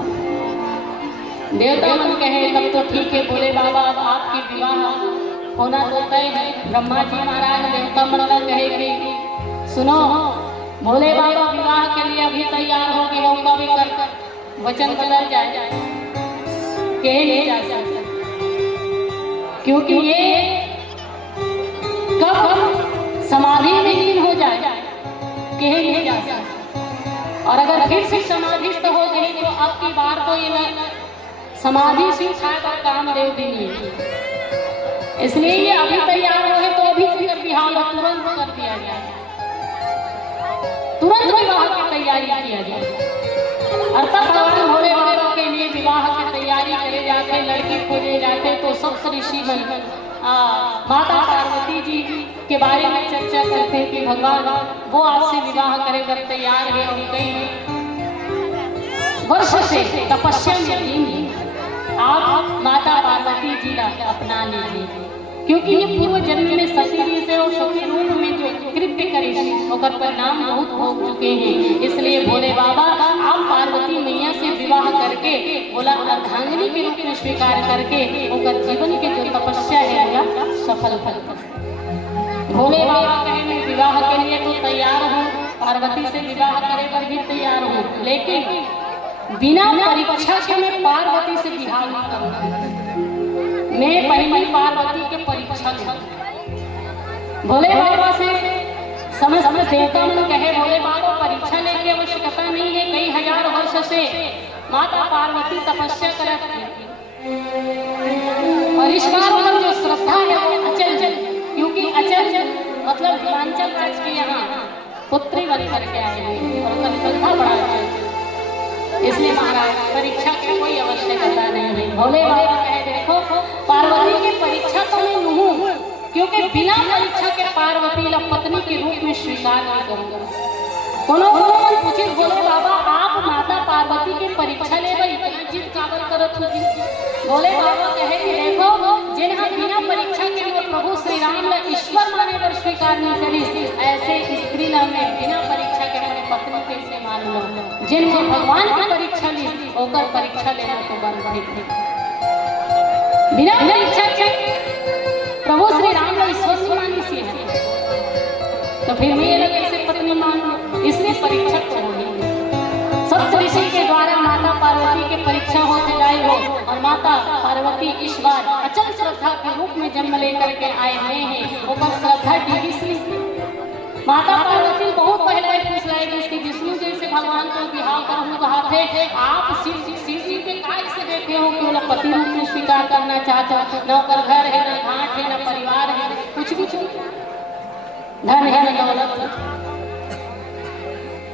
देवता मन कहे तब तो ठीक है भोले बाबा, अब आपकी विवाह होना तो तय है। ब्रह्मा जी महाराज देवता मन का कहे कि सुनो भोले बाबा विवाह के लिए अभी तैयार हो गए, उनका भी कर वचन बदल जाए, कहे नहीं जा सकता, क्योंकि ये कब समाधि में लीन हो जाए कहे नहीं जा सकता। और अगर फिर से समाधिस्थ हो गई तो अब की बार तो ये समाधि से उठाकर काम देव देंगे, इसलिए ये अभी तैयार हुए तो अभी फिर विवाह तुरंत कर दिया जाए, तुरंत विवाह की तैयारी किया जाए। अर्थात भगवान भोले बाबा के लिए विवाह की तैयारी करे जाते, लड़की खोजे जाते तो सब ऋषि मन माता पार्वती जी के बारे में चर्चा करते हैं कि भगवान वो आपसे विवाह करे कर तैयार है और कई वर्ष से तपस्या में लीन है, आप माता पार्वती जी का अपना लीजिए, क्योंकि ये पूर्व जन्म में सती से और सती रूप में जो कृत्य करे होकर परिणाम बहुत भोग चुके हैं। इसलिए भोले बाबा आप पार्वती मैया से विवाह करके बोला अर्धांगिनी के रूप में स्वीकार करके उनका जीवन के जो तपस्या है या सफल कर। भोले बाबा कहे मैं विवाह के लिए तो तैयार हूँ, पार्वती से विवाह करे पर भी तैयार हूँ, लेकिन बिना परीक्षा के मैं पार्वती से विवाह नहीं करूँगा, मैं पहली पार्वती के परीक्षा लूँ। भोले बाबा से समस्त देवता मन कहे भोले बाबा परीक्षा लेके आवश्यकता नहीं है, कई हजार वर्ष से माता पार्वती तपस्या करत है और इस बात पर जो श्रद्धा है वो अचल, क्योंकि अचल मतलब हिमाचल राज के यहाँ पुत्री बन करके आए हैं और उनका श्रद्धा बढ़ा है, इसलिए महाराज परीक्षा की कोई आवश्यकता नहीं है। भोले बाबा कहे देखो पार्वती की परीक्षा तो मैं लूँ, क्योंकि बिना परीक्षा के पार्वती ला पत्नी के रूप में स्वीकार नहीं करूँगा। कोनो पूछे भोले बाबा आप माता पार्वती की परीक्षा ले गई इतना जिद काबल करत हुई। भोले बाबा कहे कि देखो जिन्हें बिना परीक्षा के लिए प्रभु श्री राम ला ईश्वर माने पर स्वीकार नहीं करी, ऐसे स्त्री ला में बिना परीक्षा के अपने पत्नी कैसे मान लो। जिन्हें भगवान की परीक्षा ली होकर परीक्षा लेना तो बंद थे, बिना परीक्षा के प्रभु श्री राम ला ईश्वर मानी सी है तो फिर मैं कैसे पत्नी मान लो, इसलिए परीक्षा तो होगी। सप्त ऋषि के द्वारा माता पार्वती की परीक्षा होते जाए हो और माता पार्वती इस बार अचल श्रद्धा के रूप में जन्म लेकर के आए हुए हैं, ऊपर श्रद्धा टीवी से माता पार्वती बहुत पहले पूछ लाएगी इसके विष्णु जैसे भगवान को विवाह करने कहा थे, आप शिव जी के काय से देखे हो कि बोला पति रूप में स्वीकार करना चाहते हो, न ऊपर घर है न घाट है न परिवार है, कुछ धन है न दौलत।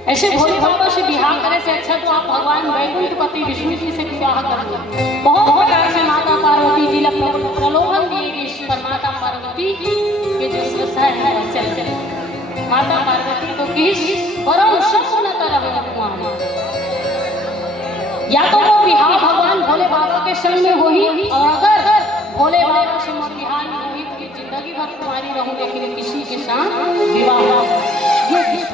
ऐसे भोले बाबा से विवाह करे से अच्छा तो आप भगवान वैकुंठ पति विष्णु जी से विवाह कर लो। बहुत प्रकार से माता पार्वती जी प्रलोभन दिए पर माता पार्वती के जो श्रद्धा है चल माता पार्वती को किस परम सपन तरह या तो वो विवाह भगवान भोले बाबा के संग में हो ही, और अगर भोले बाबा से विवाह नहीं हुई तो जिंदगी भर तुम्हारी रहूं लेकिन किसी के साथ विवाह ये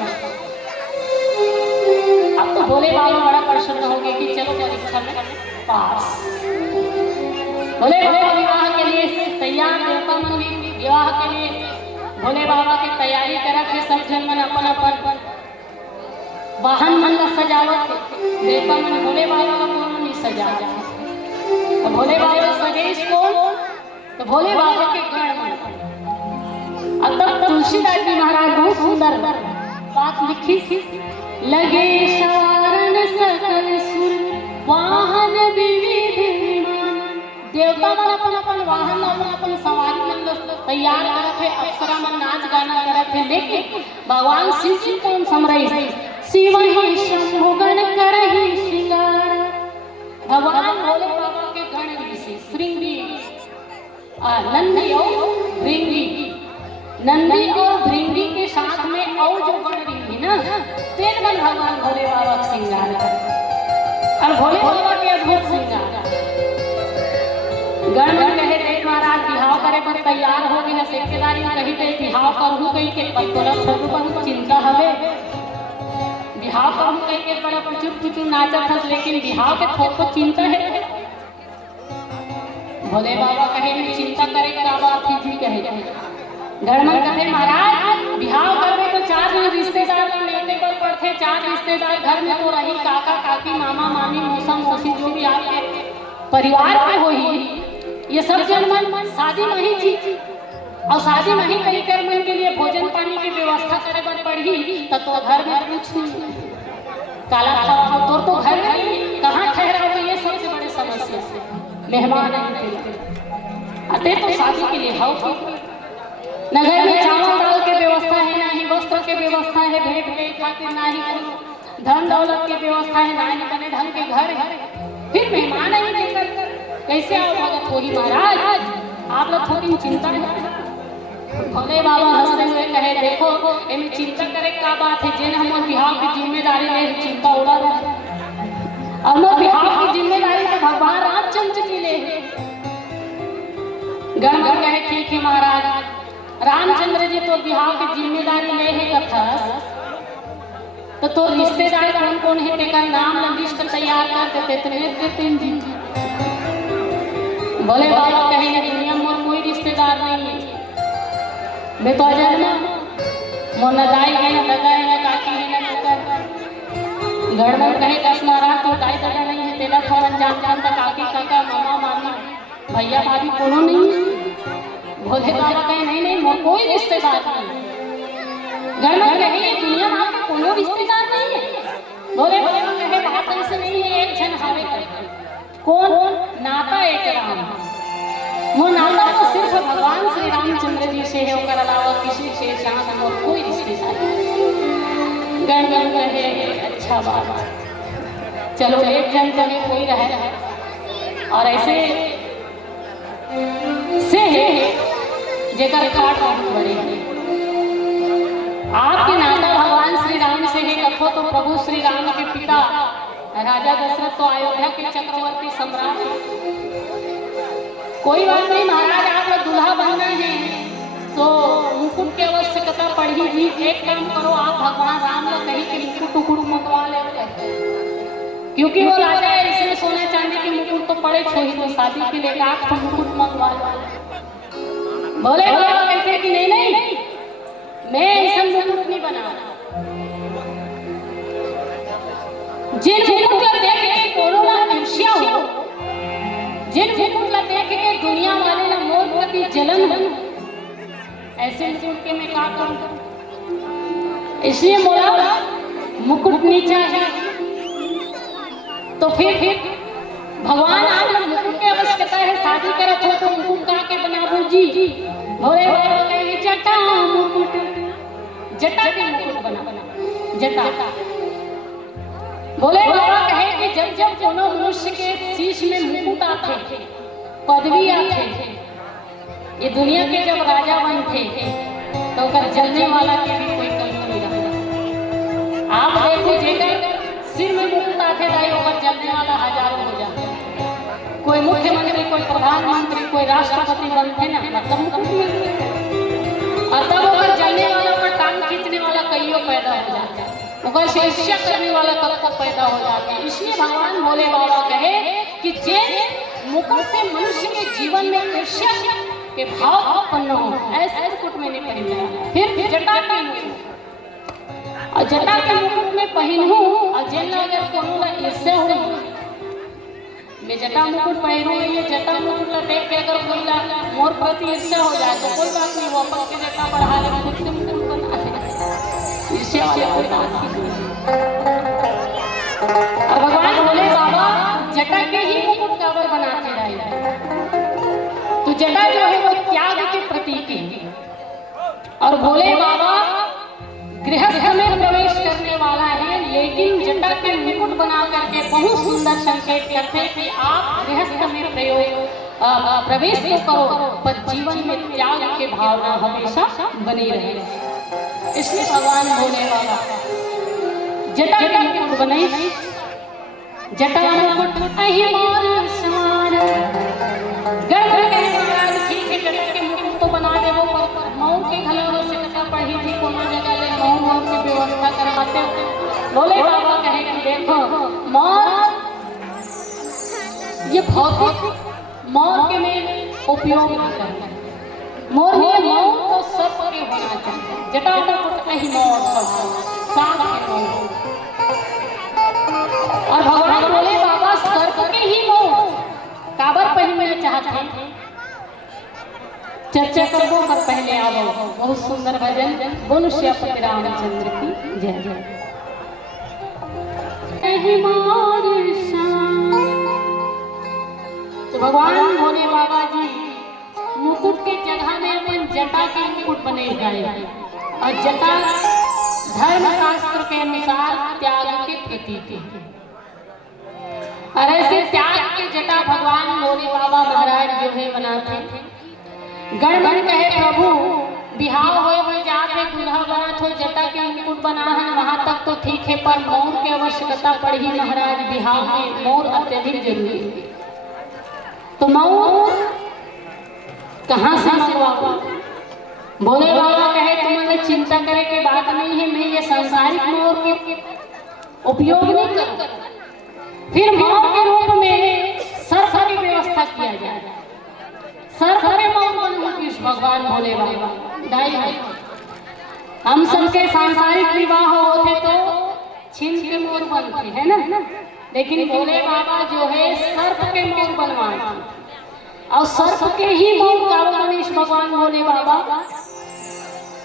अब तो भोले बाबा बड़ा प्रसन्न हो गए कि चलो परीक्षा में पास। भोले बाबा विवाह के लिए तैयार, देवता मन भी विवाह के लिए भोले बाबा की तैयारी करा थे, सब जन मन अपन अपन वाहन मन का सजावट, देवता मन भोले बाबा का कोनो नहीं सजा, तो भोले बाबा सजे इसको तो भोले बाबा के गण मन। अब तक तुलसीदास जी महाराज बहुत सुंदर बात लिखी थी, लगे सारण सकल सुर वाहन विविध विमान। देवता मन अपन अपन वाहन अपन अपन सवारी मन तैयार करत है, अप्सरा मन नाच गाना करत है, लेकिन भगवान शिव जी कौन समरई शिवहि शंभुगण करहि श्रृंगार। भगवान भोले बाबा के गण ऋषि श्रृंगी नंदी और भृंगी, नंदी और भृंगी के साथ में और जो गण ऋषि ना तीन मन भगवान भोले बाबा का श्रृंगार कर और भोले बाबा के अद्भुत श्रृंगार। गणमन कहे देख महाराज बिहाव करे पर तैयार हो गए सेकेदारी कही गई बिहाव करू कही के पत्तोला छोटू बहुत चिंता हवे बिहाव करू कही के बड़ा पुचुर पुचुर नाचत हस लेकिन बिहाव के थोक को चिंता है। भोले बाबा कहे मैं चिंता करे का बात थी जी कहे गणमन कहे महाराज बिहाव करवे तो चार रिश्तेदार लेते पर पड़ते चार रिश्तेदार घर में तो रही काका काकी मामा मामी मौसा मौसी जो भी आपके परिवार में हो ही ये सब जनमन शादी नहीं थी और शादी नहीं करी कर मन के लिए भोजन पानी की व्यवस्था करे बर पड़ी तो घर में कुछ नहीं काला खावा तो घर में कहाँ ठहरा हो ये सबसे बड़े समस्या से मेहमान आते तो शादी के लिए हाउ नगर में चावल दाल के व्यवस्था है ना ही वस्त्र के व्यवस्था है भेंट के खातिर ना ही धन दौलत की व्यवस्था है ना ही बने ढंग के घर है फिर मेहमान ही नहीं कर कैसे आओ भगत हो ही महाराज आप लोग थोड़ी चिंता है। भोले बाबा हंसते हुए कहे देखो इनमें चिंता करे क्या बात है जिन हम बिहार की जिम्मेदारी ले चिंता उड़ा रहे और बिहार की जिम्मेदारी तो भगवान रामचंद्र जी ले गणगण कहे ठीक है महाराज रामचंद्र जी तो बिहार की जिम्मेदारी ले है कथा तो रिश्तेदार कौन कौन है तेरा नाम लिस्ट तैयार कर देते जी। भोले बाबा कहेंगे दुनिया में कोई रिश्तेदार नहीं है मैं तो अजय ना मोर न दाई है न दादा है न काकी है न पुत्र गड़बड़ कहे दस महाराज तो दाई दादा नहीं है तेरा थोड़ा जान का काकी काका मामा मामी भैया भाभी कोनो नहीं है। भोले बाबा कहे नहीं नहीं मोर कोई रिश्तेदार नहीं गड़बड़ कहे दुनिया में कोनो रिश्तेदार नहीं है। भोले बाबा कहे बात ऐसे नहीं है एक जन हावे कर कौन नाता एक राम वो नाता तो सिर्फ भगवान श्री रामचंद्र जी से है और अलावा किसी से साथ और कोई रिश्तेदार नहीं। गण गण कहे अच्छा बात चलो एक जन कहे कोई रहे और ऐसे से जेकर काट बड़े आपके नाता भगवान श्री राम से है कथो तो प्रभु श्री राम के पिता राजा दशरथ तो अयोध्या के चक्रवर्ती सम्राट कोई बात नहीं महाराज आप लोग दूल्हा बनना है तो मुकुट की आवश्यकता पड़ी भी एक काम करो आप भगवान राम लोग कहीं के मुकुट टुकुट मंगवा ले क्योंकि वो राजा है इसमें सोने चांदी के मुकुट तो पड़े छोड़ी तो शादी के लिए आप तो मुकुट मंगवा लो। बोले कहते कि नहीं नहीं मैं ऐसा मुकुट नहीं बना जिन मुकुट ला देख के कोनो ला ईर्ष्या हो जिन मुकुट ला देख के दुनिया वाले ना मोर प्रति जलन हो ऐसे मुकुट के मैं क्या करूं इसलिए मोला मुकुट नहीं चाहिए तो फिर भगवान आप लोग मुकुट की आवश्यकता है शादी करत हो तो मुकुट का के बनाबू जी भोले बाबा कहे जटा मुकुट जटा के मुकुट बना जटा भोले बाबा कहे कि जब जब कोनो मनुष्य के शीश में मुकुट आते पदवी आते ये दुनिया के जब राजा बनते तो कर जलने वाला के भी कोई कमी नहीं रहता। आप देखो जेकर सिर में मुकुट आते जाए और जलने वाला हजारों हो जाते कोई मुख्यमंत्री कोई प्रधानमंत्री कोई राष्ट्रपति बनते ना मतलब मुकुट और तब अगर जलने वाला पर टांग खींचने वाला कईयों पैदा हो जाता है मगर शिष्य करने वाला कब पैदा हो जाता है। इसलिए भगवान भोले बाबा कहे कि जिन मुकुट से मनुष्य के जीवन में ईर्ष्या के भाव उत्पन्न हो ऐसे मुकुट में नहीं पहनना फिर जटा के मुकुट और जटा के मुकुट में पहनूं और जिन अगर कोनो ला ईर्ष्या हो मैं जटा मुकुट पहनूं ये जटा मुकुट ला देख के अगर कोई ला मोर प्रति ईर्ष्या हो जाए तो कोई बात नहीं वो अपन के जटा बढ़ा ले खुद से मुकुट बना ले ईर्ष्या वाले कोई बात नहीं। और भगवान भोले बाबा जटा के ही मुकुट काबर बनाते रहे तो जटा जो है वो त्याग के प्रतीक है और भोले बाबा गृहस्थ में प्रवेश करने वाला है लेकिन जटा के मुकुट बना करके बहुत सुंदर संकेत करते कि आप गृहस्थ में प्रवेश तो करो पर जीवन में त्याग की भावना हमेशा बनी रहे। इसलिए भगवान भोले बाबा जटा के मुकुट बने, जटा मुकुट अहि मोर समान, गर्भ के महाराज ठीक है जटा के मुकुट तो बना दे वो मौर के घलों से कथा पढ़ी थी कोनो जगह ले मौर की व्यवस्था करवाते। भोले बाबा कहे कि देखो मौर ये भौतिक मौर के में उपयोग नहीं करता, मोर तो सर्प के होना चाहिए, जटा मुकुट अहि मोर सांप के मोर। और भगवान भोले बाबा सर्प के ही मोर काबर पहनना चाहते हैं, चर्चा करबो पर पहले आओ बहुत सुंदर भजन बोलो श्रीपति रामचंद्र की जय जय। तो भगवान भोले बाबा जी मुकुट के जगह में अपन जटा के मुकुट बने गए और जटा धर्म शास्त्र के अनुसार त्याग के प्रतीक है। और ऐसे त्याग के जटा भगवान भोले बाबा महाराज जो है बनाते। गणमन कहे प्रभु बिहाव हो जाते दूल्हा बना तो जटा के मुकुट बना है वहां तक तो ठीक है, पर मोर की आवश्यकता पड़ी महाराज बिहाव में मोर अत्यधिक जरूरी है। तो मोर कहाँ से मंगवाओ? भोले बाबा कहे तुम्हारे चिंता करे की बात नहीं है, मैं ये सांसारिक मोर के उपयोग नहीं करता, फिर मोर के रूप में सर्प की व्यवस्था किया जाए। सर्प के मोर भगवान भोले बाबा दाई है। हम सबके सांसारिक विवाह होते तो छिन के मोर बनते है ना, लेकिन भोले बाबा जो है सर्प के मोर बनवाए और सर्प के ही मोर का गणेश भगवान भोले बाबा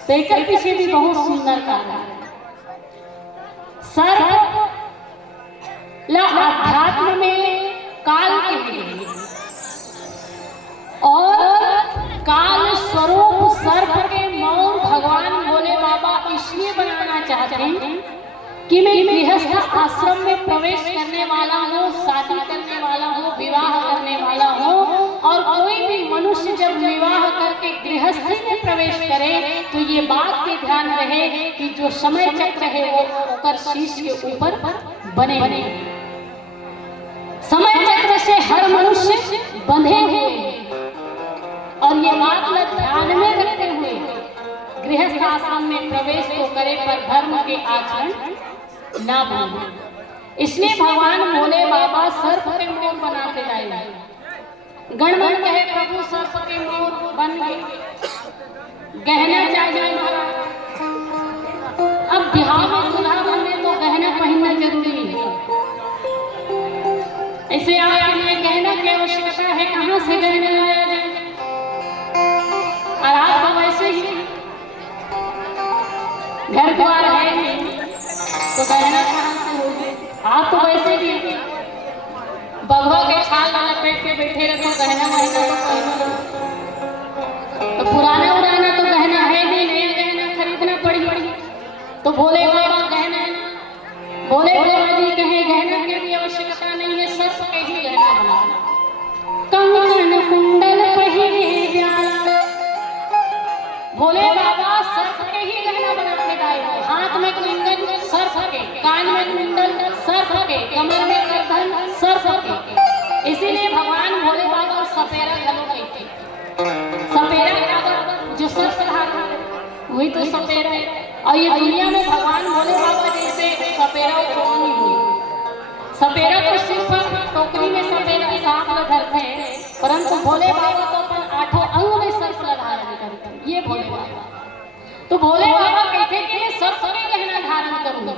पेकर पीछे भी बहुत सुंदर कार्य है। सर्प अध्यात्म में काल के लिए और काल स्वरूप सर्प के मोर भगवान भोले बाबा इसलिए बनाना चाहते हैं कि मैं गृहस्थ आश्रम में प्रवेश करने वाला हूँ, शादी करने वाला हूँ, विवाह करने वाला हूँ, और कोई भी मनुष्य जब विवाह करके गृहस्थी में प्रवेश करे तो ये बात के ध्यान रहे कि जो समय चक्र है वो होकर शीश के ऊपर बने बने। समय चक्र से हर मनुष्य बंधे हुए और ये बात ध्यान में रखते हुए गृहस्थ आश्रम में प्रवेश तो करे पर धर्म के आचरण ना भूले। इसलिए भगवान भोले बाबा सर्प के मोर बनाते लाए। गणमन कहे प्रभु सर्प के मोर बन गए, गहना चाहिए महाराज। अब बिहार में दुल्हा बनने तो गहना पहनना जरूरी है। ऐसे आपके लिए गहना की आवश्यकता है, कहाँ से गहना लाया जाए? और आप तो वैसे ही घर द्वार है तो गहना कहाँ से होगी? आप तो वैसे भी बगवा के छाल वाला पेट के बैठे रखो, गहना महंगा तो पहनो। तो पुराना उड़ाना तो गहना है नहीं, नया गहना खरीदना पड़ी। तो भोले बाबा गहना, भोले बाबा जी कहे गहना की भी आवश्यकता नहीं है, सर्प के ही गहना बनाना। कंगन कुंडल पहिरे ब्याला, भोले बाबा सर्प के ही गहना बना के लाए। हाथ में कंगन सर्प के, कान में कुंडल सर्प के, कमर में गर्दन सर्प के। इसीलिए भगवान भोले बाबा सपेरा घलो कहते। सपेरा जो सर्प धारा वही तो सपेरा है। और ये दुनिया में भगवान भोले बाबा जैसे सपेरा को नहीं हुई। सपेरा को सिर्फ टोकरी में सपेरा सांप धरते हैं, परंतु भोले बाबा तो अपन आठों अंग में सर्प धारण करते हैं। ये भोले बाबा तो भोले बाबा कहते कि सर्प के गहना धारण करूंगा।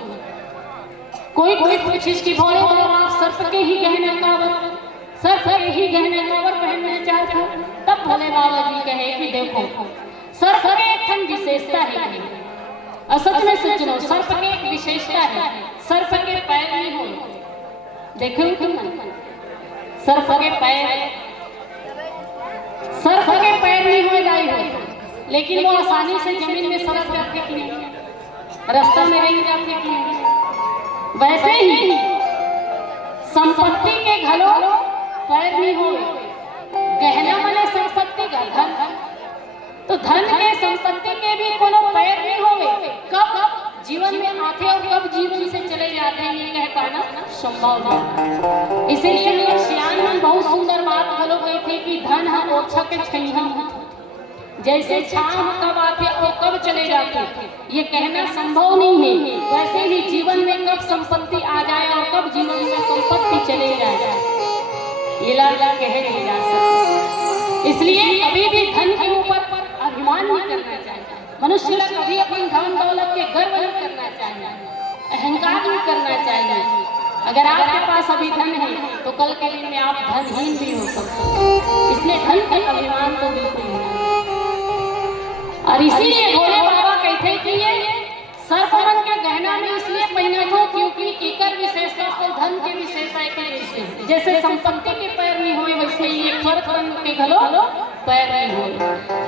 कोई पूछिस कि भोले बाबा सर्प के ही गहना कावर, सर्प के ही गहना कावर पहनना चाहता, तब भोले बाबा जी कहे कि देखो सर्प के एक विशेषता है। असत में सज्जनों सर्प की एक विशेषता है, सर्प के पैर नहीं होते। देखो सर्प के पैर नहीं हो जाए, लेकिन वो आसानी से जमीन में सड़क जाते कि नहीं, रास्ता में नहीं जाते कि नहीं। वैसे ही संपत्ति के घलो पैर नहीं हो, गहना वाले संपत्ति का धन, तो धन के संपत्ति के भी कोनो पैर नहीं होवे, कब जीवन में आते और कब जीवन से चले जाते हैं ये कह पाना संभव नहीं। इसीलिए मेरे सियान में बहुत सुंदर बात बोलो गई थी कि धन हम ओछा के छैया, जैसे छाम कब आते और कब चले जाते ये कहना संभव नहीं है, वैसे ही जीवन में कब संपत्ति आ जाए और कब जीवन में संपत्ति चले जाए ये लाला कह नहीं जा सकते। इसलिए कभी भी धन के ऊपर अभिमान नहीं करना चाहिए, मनुष्य का कभी अपनी धन दौलत के गर्व नहीं करना चाहिए, अहंकार नहीं करना चाहिए। अगर आपके पास अभी धन है तो कल के दिन में आप धनहीन भी हो सकते हैं, इसलिए धन का अभिमान तो बिल्कुल नहीं। और इसीलिए भोले बाबा कहते कि ये सर्परंग के गहना में इसलिए पहना हो क्योंकि एकर विशेषता और धन की विशेषता के जैसे, जैसे संपत्ति के पैर नहीं हुए वैसे ये सर्परंग के घलो पैर नहीं हुए।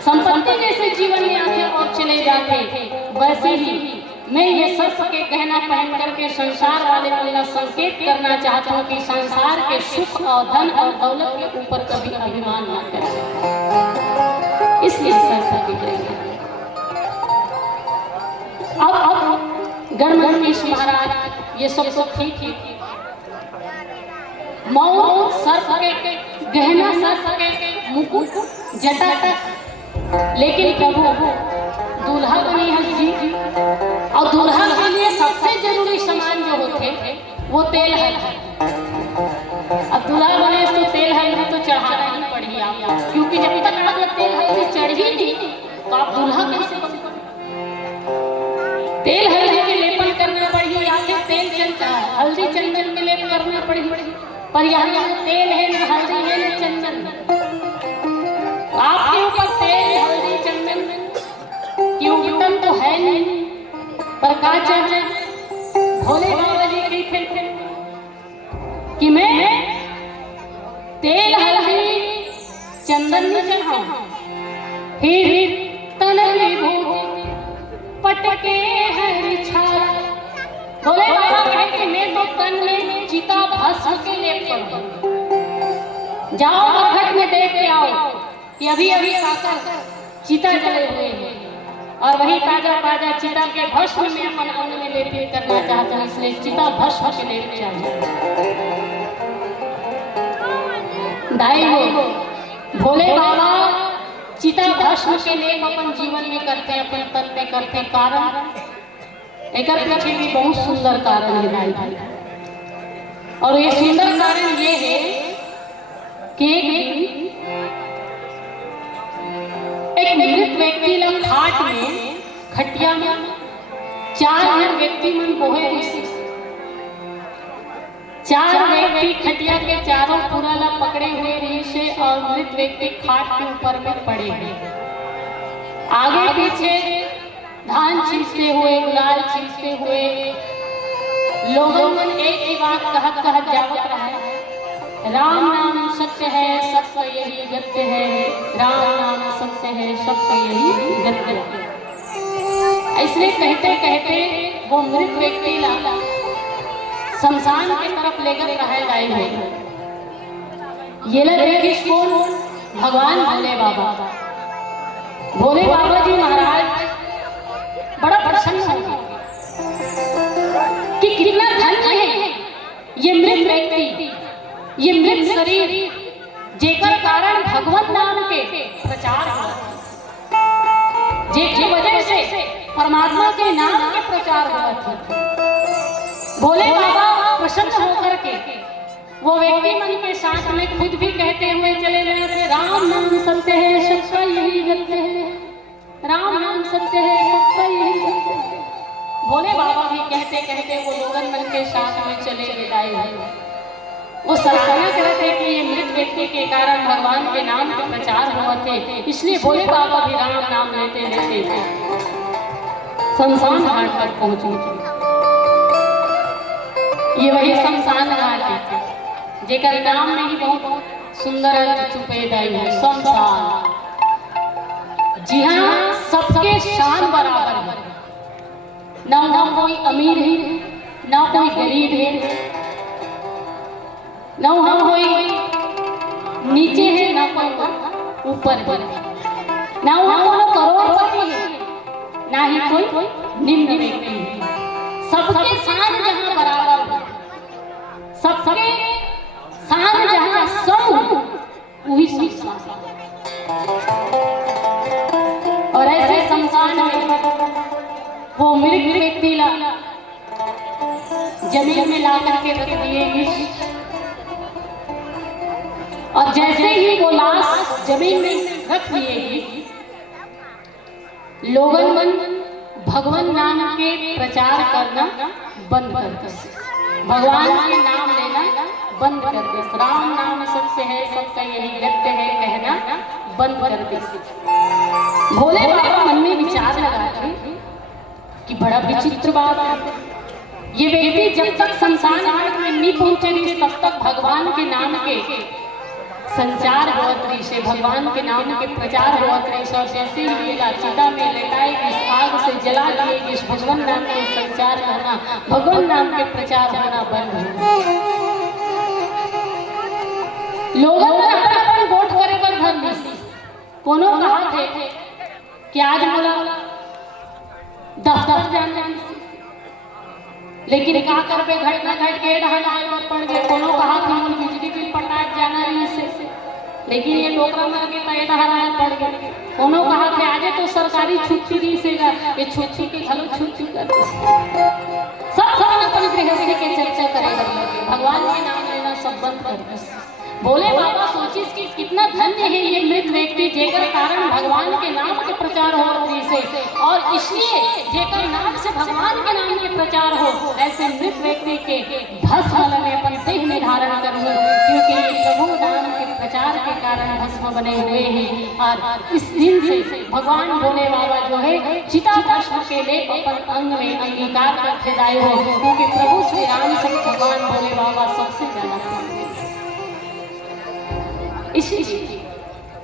संपत्ति जैसे जीवन में आते और चले जाते वैसे ही मैं ये सर्प के गहना पहन करके संसार वाले को संकेत करना चाहता हूँ कि संसार के सुख और धन और दौलत के ऊपर कभी अभिमान न करें, इसलिए सर्प के गहना। अब गणगणेश महाराज ये सब तो ठीक ही, मऊ सर्प के गहना, सर्प के मुकुट जटा, लेकिन प्रभु दूल्हा बनी है जी, और दूल्हा के लिए सबसे जरूरी सामान जो होते वो तेल है। अब दूल्हा बने तो तेल है तो चढ़ाना ही पड़ी आपको, क्योंकि जब तक आपको तेल है चढ़ी नहीं तो आप दूल्हा कैसे बन। तेल हल्दी के लेपन करना पड़ेगी या फिर तेल चंदन हल्दी चंदन के लेप करना पड़ेगी, पर यहाँ तेल है न हल्दी है न चंदन, आपके ऊपर तेल हल्दी चंदन की उगटन तो है नहीं, पर का चाहे भोले बाबा जी की फिर कि मैं तेल हल्दी चंदन न चढ़ाऊं, फिर तन विभूति पटके हर छाया। भोले बाबा कहे कि मैं तो तन में चिता भस्म के लेप पर जाओ घट में देख के आओ कि अभी अभी आकर चिता जले हुए हैं, और वही ताजा ताजा चिता के भस्म में अपन अन्न में लेप करना चाहता हूँ, इसलिए चिता भस्म के लेप चाहिए। दाई हो भोले बाबा चिता भस्म के लेप अपन जीवन में करते, अपने तन में करते, कारण एक पीछे भी बहुत सुंदर कारण है भाई, और ये सुंदर कारण ये है कि एक मृत व्यक्ति लग खाट में खटिया में 4 व्यक्ति मन बोहे हुए, 4 व्यक्ति खटिया के चारों पूरा ला पकड़े हुए नीचे और मृत व्यक्ति खाट के ऊपर में पड़े हुए, आगे पीछे धान छींचते हुए, गुलाल छींचते हुए लोगों ने एक ही बात कहत जावत रहा है, राम नाम सत्य है, सत्य यही गत्य है, राम नाम सत्य है, सत्य यही गत्य है। ऐसे कहते कहते वो मृत व्यक्ति ला शमशान की तरफ लेकर कहा गए हैं। ये लगे कौन? भगवान भोले बाबा। भोले बाबा जी महाराज बड़ा प्रसन्न हो कि कितना धन्य है ये मृत व्यक्ति, ये मृत शरीर, जेकर कारण भगवत नाम के प्रचार हुआ, जेकी वजह से परमात्मा के नाम के प्रचार हुआ था। भोले बाबा प्रसन्न होकर के वो व्यक्ति मन के साथ में खुद भी कहते हुए चले गए थे, राम नाम सत्य है, सत्य यही गत्य है, राम नाम सत्य है, सत्य यही गत्य है। भोले बाबा भी कहते कहते वो लोगन मन के साथ में चले गए। वो सराहना करते कि ये मृत व्यक्ति के कारण भगवान के नाम के प्रचार हुआ थे, इसलिए भोले बाबा भी राम नाम लेते लेते शमशान घाट पर पहुंचे। ये वही शमशान घाट है जेकर नाम में ही बहुत सुंदर अर्थ छुपे है, शमशान। जी हाँ, सबके शान बराबर है, ना कोई अमीर है ना कोई गरीब है, ना हम कोई नीचे है, ना कोई ऊपर है, ना वहाँ करोड़पति है, ना ही कोई निम्न व्यक्ति है। सबके शान जहाँ बराबर है, सबके शान जहाँ सम, वही संसार। और ऐसे संसार में वो मृग व्यक्ति ला जमीन में ला करके रख दिएगी, और जैसे ही वो लाश जमीन में रख दिएगी, लोगन भगवान नाम के प्रचार करना बंद कर दे, भगवान के नाम लेना बंद कर दे। राम नाम सत्य है, सबका यही व्यक्त है कहना बंद कर दे। भोले बाबा मन में विचार लगाते कि बड़ा विचित्र बात है, ये व्यक्ति जब तक संसार मार्ग में नहीं पहुंचेगी तब तक भगवान के नाम के संचार होत रही से, भगवान के नाम के प्रचार होत रही से। और जैसे ही ये चिता में लेटाएगी, इस आग से जला दिएगी, इस भगवान नाम के संचार करना, भगवान नाम के प्रचार होना बंद हो। लोगों ने अपन वोट करे पर घर में कोनो कहा थे कि आज बोला दफ्तर जाना, लेकिन क्या कर पे घट ना घट के ढहाई पड़ गए। कोनो कहा कि हम बिजली बिल पटाट जाना है इससे, लेकिन ये लोकरा मर के तय ढहाई पड़ गए। कोनो कहा कि आज तो सरकारी छुट्टी दी सेगा, ये छुट्टी के खलो छुट्टी कर सब अपन गृहस्थी के चर्चा करेगा, भगवान के नाम लेना सब बंद कर दे। भोले बाबा सोचिस कि कितना धन्य है ये मृत व्यक्ति जेकर कारण भगवान के नाम के प्रचार हो रही से, और इसलिए जेकर नाम से भगवान के नाम के प्रचार हो, ऐसे मृत व्यक्ति के भस्म में अपन देह में धारण करूं, क्योंकि ये प्रभु नाम के प्रचार के कारण भस्म बने हुए हैं। और इस दिन से भगवान भोले बाबा जो है चिता भस्म के लेप अपन अंग में अंगीकार करते जाए हो, क्योंकि प्रभु श्री राम से भगवान भोले बाबा सबसे ज्यादा इसलिए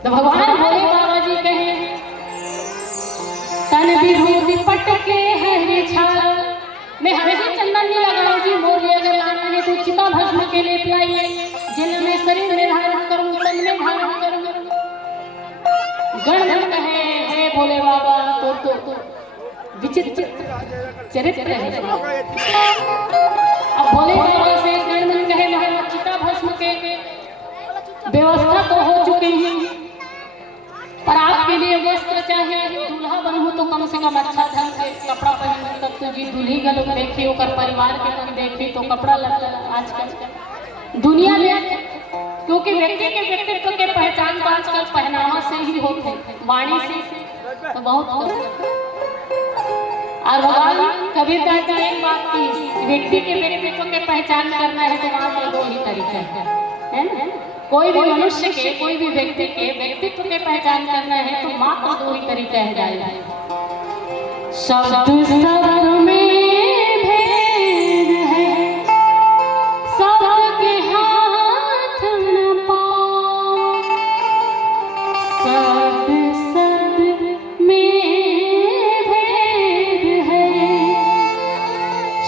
तो भगवान भोले बाबा जी कहे तन विभूति पटके हरे छाल में हरे चंदन नहीं लगाओ जी, मोर अगर लाना है तो चिता भस्म के लेप लाइए, जिन में शरीर में धारण करूं, तन में धारण करूं। गण कहे भोले बाबा तो विचित्र चरित्र है। अब भोले बाबा से गण कहे महाराज चिता भस्म के व्यवस्था तो हो चुकी है, पर आपके लिए वस्त्र चाहिए। दूल्हा बनूं तो कम से कम अच्छा ढंग से कपड़ा पहनूं, तब तो जी दूल्ही का लोग देखी होकर परिवार के लोग देखी तो कपड़ा लगता है आजकल दुनिया में, क्योंकि व्यक्ति के व्यक्तित्व के पहचान तो आजकल पहनावा से ही होते, वाणी से तो बहुत और भगवान कबीर दास जी एक बात की, व्यक्ति के व्यक्तित्व के पहचान करना है तो वहां पर दो ही तरीके है ना। कोई भी मनुष्य के, कोई भी व्यक्ति के व्यक्तित्व के पहचान करना है तो मात्र दो ही तरीका है जाएगा, शब्द शब्द में भेद है, सबके हाथ न पाओ, शब्द शब्द में भेद है,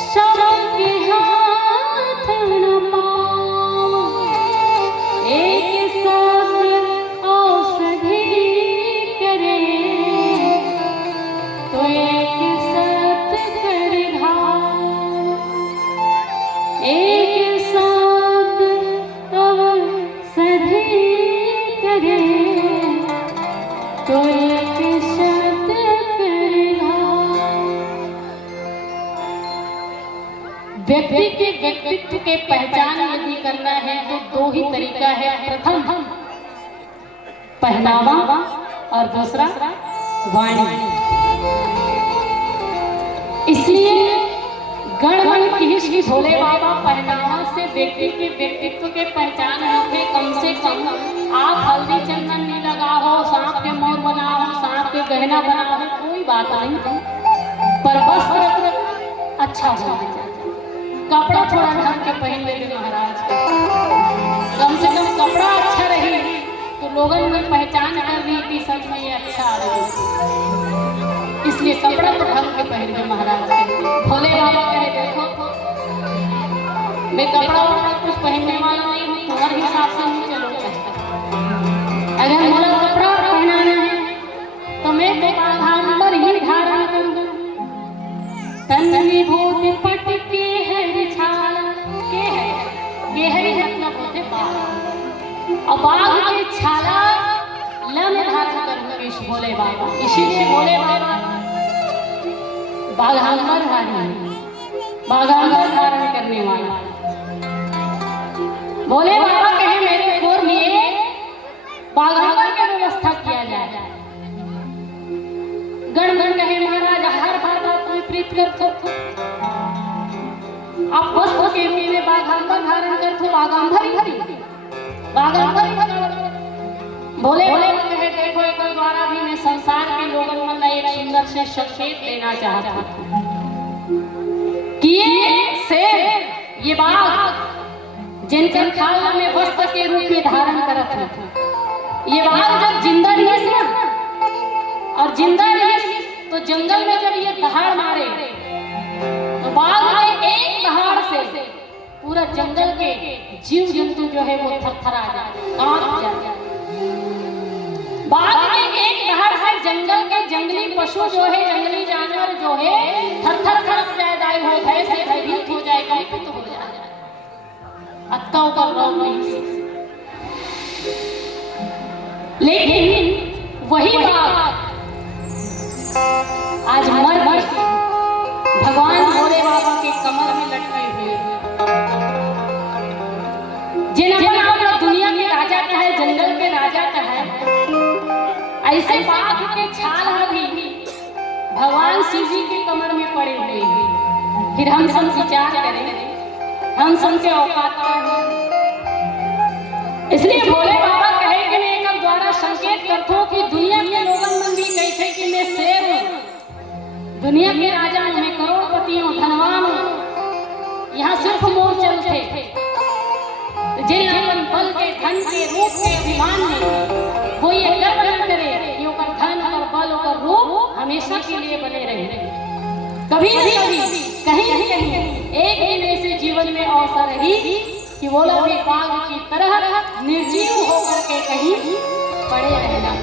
सबके हाथ न पाओ, एक साथ औषधि करे तो एक साथ कर घाव, एक साथ औषधि करे तो एक साथ कर घाव। व्यक्ति के व्यक्तित्व के पहचान यदि करना है तो दो ही तरीका है, प्रथम पहनावा और दूसरा वाणी। इसलिए गणगण की भोले बाबा पहनावा से व्यक्ति के व्यक्तित्व के पहचान होते। कम से कम आप हल्दी चंदन नहीं लगाओ, सांप के मोर बनाओ, सांप के गहना बनाओ, कोई बात नहीं, पर वस्त्र अच्छा होना चाहिए, कपड़ा थोड़ा ढंग के पहन लेंगे महाराज, कम से कम कपड़ा अच्छा रहे तो लोगों ने पहचान कर ली कि सच में ये अच्छा आ रही है। इसलिए कपड़ा तो ढंग के पहन के महाराज के। भोले बाबा कहे देखो मैं कपड़ा वपड़ा कुछ पहनने वाला नहीं हूँ, तुम्हारे हिसाब से नहीं चलूंगा। अगर मोला कपड़ा पहनाना है तो मैं तो बाघांबर ही धारण करूँ। तन विभूति पट के हरि छाला के हरि मतलब होते बाघ, और बाघ के छाला लम धारण करूँ इस भोले बाबा। इसीलिए भोले बाबा बाघांबर धारण करने वाला। भोले बाबा कहे मेरे और लिए बाघांबर की व्यवस्था किया जाए। गण गण कहे महाराज हर बात आप विपरीत करते हो, आप वस्त्र के रूप में बाघांबर धारण करते हो, बाघांबर ही भोले बाबा कहे देखो एक द्वारा भी मैं संसार के लोगों में एक सुंदर से संकेत देना चाहता हूँ कि ये शेर, ये बाघ जिनके खाल में वस्त्र के रूप में धारण करत है, ये बाघ जब जिंदा रही ना, और जिंदा रही तो जंगल में जब ये दहाड़ मारे तो बाघ में एक दहाड़ से पूरा जंगल के जीव जंतु जो है वो थरथरा जाए, कांप जाए। बाघ में एक दहाड़ से जंगल के जंगली पशु जो है, जंगली जानवर जो है थर-थर कांप जाए, हो भय से भयभीत हो जाए, कंपित हो जाए, अक्का ऊपर रहो नहीं। लेकिन वही बाघ आज मर भगवान भोले बाबा के कमर में लटके हुए, जिन्हें अपना दुनिया के राजा का है, जंगल के राजा का है, ऐसे बाघ के छाल भी भगवान शिव जी के कमर में पड़े हुए हैं। फिर हम सब विचार करें, हम सबसे औकात क्या है। इसलिए भोले बाबा कहे कि मैं एक द्वारा संकेत करता हूँ कि दुनिया के लोगों में भी कैसे कि मैं शेर हूँ, दुनिया के राजा हूँ, मैं करोड़पति हूँ, धनवान हूँ। यहाँ सिर्फ मोर चलते जिन अपन बल के, धन के, रूप के अभिमान में वो ये गर्व न करे कि ओकर धन और बल और रूप हमेशा के लिए बने रहे। कभी न कभी, कहीं न कहीं एक दिन ऐसे जीवन में अवसर रही कि वो लोग भी बाघ की तरह निर्जीव होकर के कहीं पड़े रहना,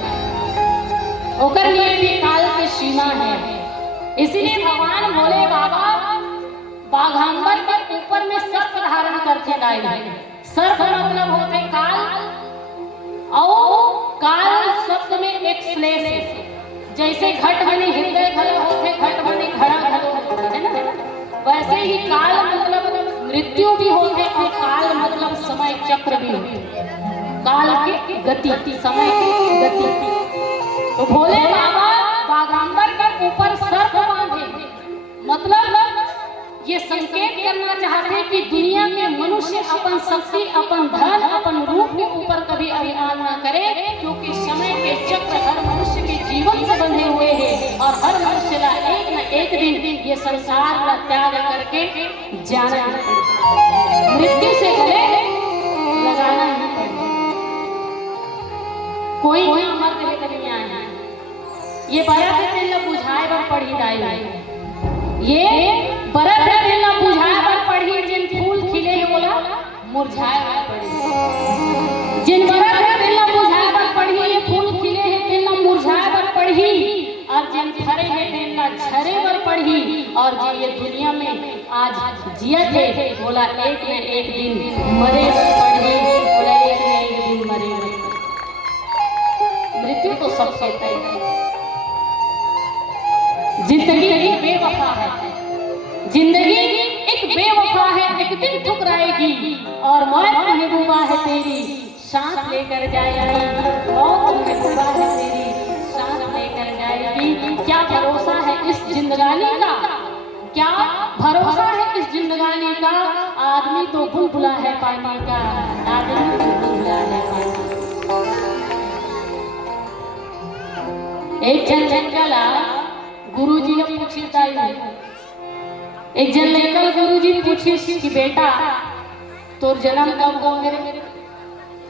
ओकर लिए भी काल की सीमा है। इसलिए भगवान भोले बाबा बाघांबर के ऊपर में सर्प धारण करते लाए। सर्प मतलब होते काल, और काल शब्द में एक श्लेष है। जैसे घट बने हृदय घलो होते, घट बने घड़ा घलो होते है ना, वैसे ही काल मतलब मृत्यु भी होते, और काल मतलब समय चक्र भी होते, काल की गति, समय की गति। तो भोले बाबा बाघांबर के ऊपर सर्प बांधे, मतलब ये संकेत करना चाहते हैं कि दुनिया के मनुष्य अपन शक्ति, अपन धन, अपन रूप के ऊपर कभी अभिमान न करे, क्योंकि समय के चक्र हर मनुष्य के जीवन से बंधे हुए हैं, और हर मनुष्य का एक न एक दिन ये संसार का त्याग करके जाना है, मृत्यु से गले लगाना ही पड़ेगा। कोई मर्द लेकर नहीं आया, ये बड़ा तेल बुझाए बर पड़ी दाई, ये बरत तेल बुझाए बर पड़ी, जिन फूल खिले है बोला मुरझाए बर पड़ी, जिन बरत तेल बुझाए बर पड़ी, ये फूल खिले है तेल मुरझाए बर पड़ी, और जिन फरे है तेल झरे बर पड़ी, और जो ये दुनिया में आज जिया थे बोला एक न एक दिन मरे बर पड़ी, बोला एक न एक दिन मरे बर पड़ी। मृत्यु तो सब कहते हैं, जिंदगी एक बेवफा है, जिंदगी एक बेवफा है, एक दिन ठुकराएगी, और मौत महबूबा है तेरी सांस लेकर जाएगी, मौत महबूबा है तेरी सांस लेकर जाएगी। क्या भरोसा है इस जिंदगानी का, क्या भरोसा है इस जिंदगानी का, आदमी तो बुलबुला है पानी का, आदमी तो बुलबुला है पानी का। एक जन चला गुरुजी ने पूछता है, एक जन लेकर गुरुजी पूछिस कि बेटा तोर जन्म कब हो मेरे,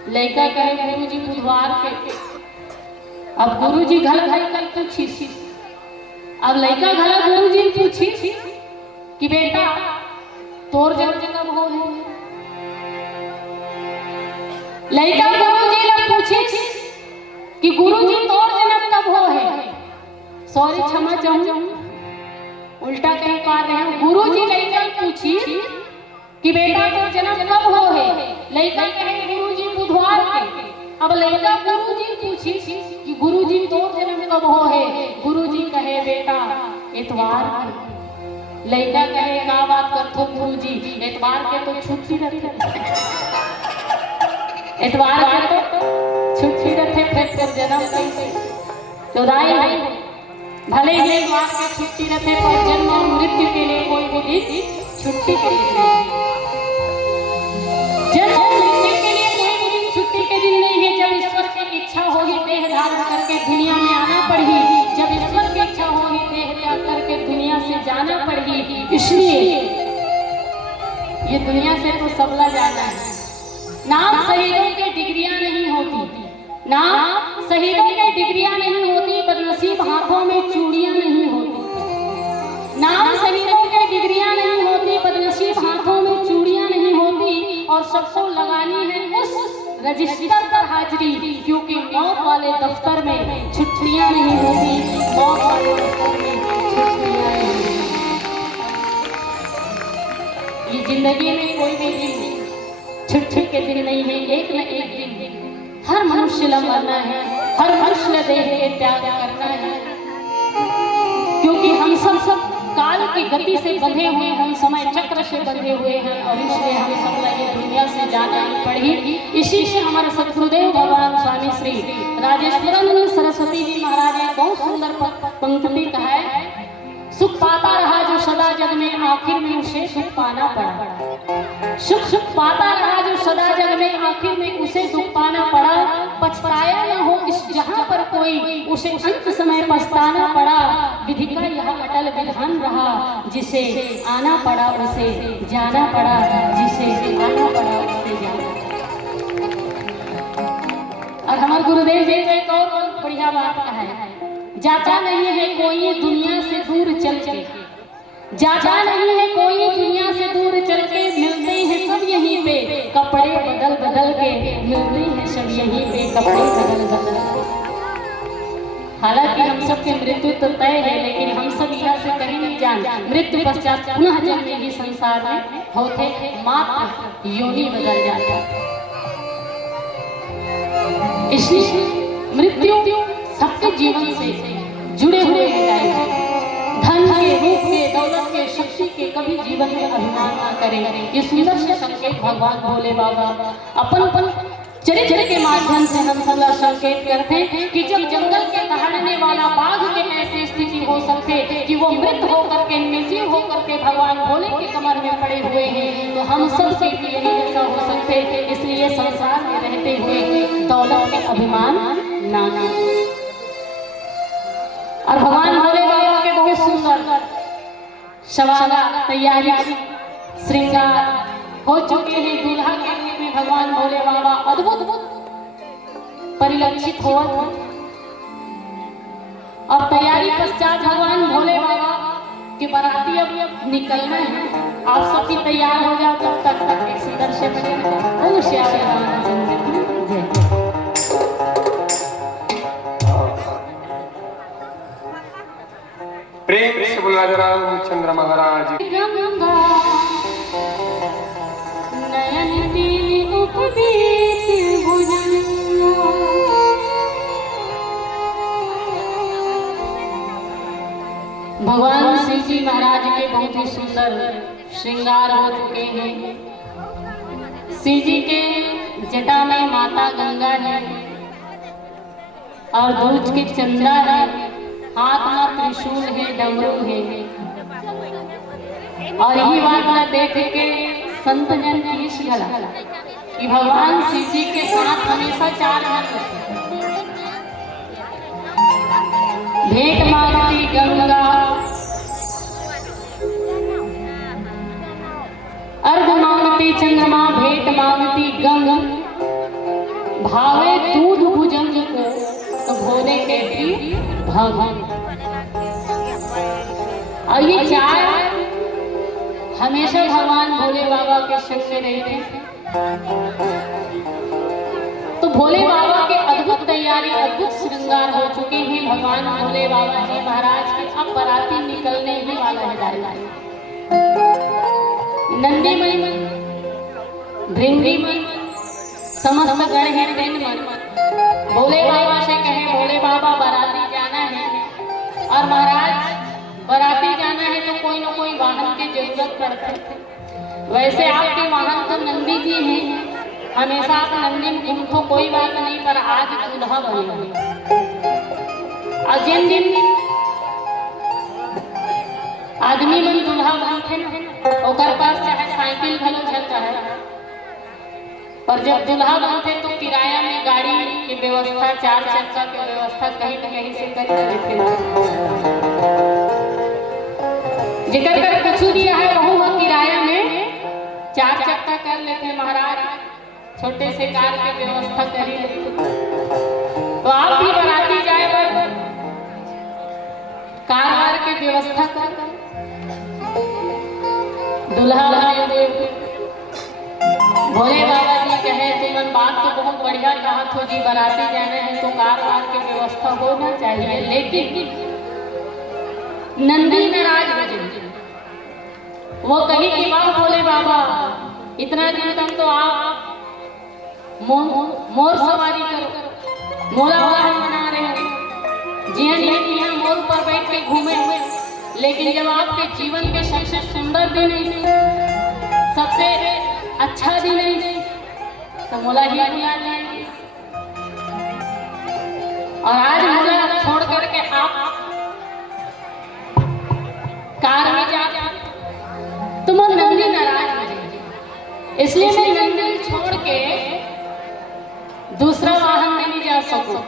लड़का कहे गुरुजी बुधवार के। अब गुरुजी घर कल पूछिस, अब लड़का घर गुरुजी पूछिस कि बेटा तोर जन्म कब हो, लड़का गुरुजी ने पूछी कि गुरुजी तोर जन्म कब हो है। सॉरी क्षमा चाहूं, उल्टा कहीं पा रहे हैं। गुरुजी लड़का पूछी कि बेटा तोर जन्म कब हो है। लड़का कहे गुरुजी बुधवार के। अब लड़का गुरुजी पूछी कि गुरुजी तोर जन्म कब हो है। गुरुजी कहे बेटा इतवार के। लड़का कहे का बात करथो गुरुजी, इतवार के तो छुट्टी रहते, इतवार के तो छुट्टी रहते, फिर तोर जन्म कैसे। चौदाई है भले ही इतवार के छुट्टी रहते, पर जन्म और मृत्यु के लिए कोई भी दिन छुट्टी के लिए नहीं। जन्म और मृत्यु के लिए कोई भी दिन छुट्टी के दिन नहीं है। जब ईश्वर की इच्छा होगी देह धारण करके दुनिया में आना पड़ेगी, जब ईश्वर की इच्छा होगी देह त्याग करके दुनिया से जाना पड़ेगी। इसलिए ये दुनिया से तो सबला जाना है। नाम शहीदों के डिग्रियां नहीं होती, नाम शहीदों के डिग्रियां नहीं होती, बदनसीब हाथों में चूड़ियां नहीं होती। नाम शहीदों के डिग्रियां नहीं होती, बदनसीब हाथों में चूड़ियां नहीं होती। और सबको लगानी है उस रजिस्टर पर हाजिरी, क्योंकि मौत वाले दफ्तर में छुट्टियां नहीं होती, मौत वाले दफ्तर में छुट्टियां नहीं होती। ये जिंदगी में कोई भी दिन छुट्टी के दिन नहीं है। एक न एक दिन हर मनुष्य ला मरना है, हर मनुष्य देह के त्याग करना है। क्योंकि हम सब काल की गति से बंधे हुए हैं, समय चक्र से बंधे हुए हैं, और इसलिए हम सब ये दुनिया से जाना ही पड़ेगी। इसी से हमारे सद्गुरुदेव भगवान स्वामी श्री राजेश्वरानंद सरस्वती जी महाराज ने बहुत सुंदर पंक्ति कहा है। सुख पाता रहा जो सदा जग में, आखिर में उसे दुख पाना पड़ा। सुख पाता रहा जो सदा जग में, आखिर में उसे दुख पाना पड़ा। पछताया न हो इस जहां पर कोई, उसे अंत समय पछताना पड़ा। विधि का यह अटल विधान रहा, जिसे आना पड़ा उसे जाना पड़ा, जिसे आना पड़ा उसे जाना पड़ा। और हमारे गुरुदेव जी ने एक और बढ़िया बात कहा है, जाता नहीं है कोई दुनिया से दूर चल के, जाता नहीं है कोई दुनिया से दूर चल के, मिलते हैं सब यहीं पे कपड़े बदल बदल के, मिलते हैं सब यहीं पे कपड़े बदल बदल के। हालांकि हम सब के मृत्यु तो तय है, लेकिन हम सब यहाँ से कहीं नहीं जान। मृत्यु पश्चात पुनः जन्म ही संसार में होते, मात्र योनि बदल जाता। इसलिए मृत्यु सबके जीवन से जुड़े हुए हैं। धन के, रूप के, दौलत के, शक्ति के कभी जीवन में अभिमान न करें। ये सुंदर से संकेत भगवान भोले बाबा अपन चरित्र के माध्यम से हम सबला संकेत करते हैं कि जब जंगल के दहाड़ने वाला बाघ के ऐसी स्थिति हो सकते कि वो मृत होकर के, निर्जीव होकर के भगवान भोले के कमर में पड़े हुए हैं, तो हम सब के लिए यही ऐसा हो सकते। इसलिए संसार में रहते हुए दौलत में अभिमान ना करें। और भगवान भोले बाबा के बहुत सुंदर शवाला तैयारी श्रृंगार हो चुके हैं। दूल्हा के रूप में भगवान भोले बाबा अद्भुत परिलक्षित हो, और तैयारी पश्चात भगवान भोले बाबा के बाराती अब निकलना है। आप सब भी तैयार हो जाओ, तब तक एक सुंदर से भजन श्याम प्रेम से बोला रामचंद्र महाराज। नयन तीन उपबीत भुजन, भगवान शिव जी महाराज के बहुत ही सुंदर श्रृंगार हो चुके हैं। शिव जी के जटा में माता गंगा है और दूज के चंद्रा है, हाथ में त्रिशूल है, डमरू है। और यही बात मैं देख के संत जन की शिला कि भगवान शिव जी के साथ हमेशा चार हाथ भेंट मांगती गंगा, अर्घ मांगती चंद्रमा, भेंट मांगती गंगा, भावे दूध भुजंग को तो भोले के भी भगवान। और ये चार हमेशा भगवान भोले बाबा के संग में रहते हैं। भोले बाबा के अद्भुत तैयारी, अद्भुत श्रृंगार हो चुके हैं भगवान भोले बाबा जी महाराज के। अब बाराती निकलने ही वाला है दाई। नंदी मन, भृंगी मन, समस्त गण है दिन मन। भोले बाबा से कहे भोले बाबा बाराती जाना है, और महाराज बाराती जाना है तो कोई ना कोई वाहन की जरूरत पड़ती। वैसे आपके वाहन तो नंदी जी हैं, हमेशा आप नंदी में घूमो कोई बात नहीं, पर आज दूल्हा बने। और जिन दिन आदमी मन दूल्हा बनते ना, ओकर पास चाहे साइकिल भलो चलता है, पर जब दूल्हा बनते तो किराया में गाड़ी की व्यवस्था, 4 चक्का की व्यवस्था कहीं न कहीं से कर देते। जिकर कर कुछ दिया है वह किराया में 4 चक्का कर लेते महाराज, छोटे से कार की व्यवस्था करी। तो आप भी बाराती जाए कार वार की व्यवस्था कर दूल्हा बने। भोले बाबा जी कहे तुमन बात तो बहुत बढ़िया कहा तो जी, बाराती जाने हैं तो कार वार की व्यवस्था होना चाहिए, लेकिन नंदी नाराज बजे। वो कही कि वाह भोले बाबा, इतना दिन तक तो आप मोर सवारी करो, मोला वाहन बना रहे हो, जी हाँ मोर पर बैठ के घूमे हुए, लेकिन जब आपके जीवन के सबसे सुंदर दिन, सबसे अच्छा दिन है तो मोला ही बुला जाएंगे। और आज मोला छोड़ करके आप कार में जा तुम नंदी नाराज हो जाएंगे, इसलिए मैं नंदी छोड़ के दूसरा वाहन में नहीं जा सकूं,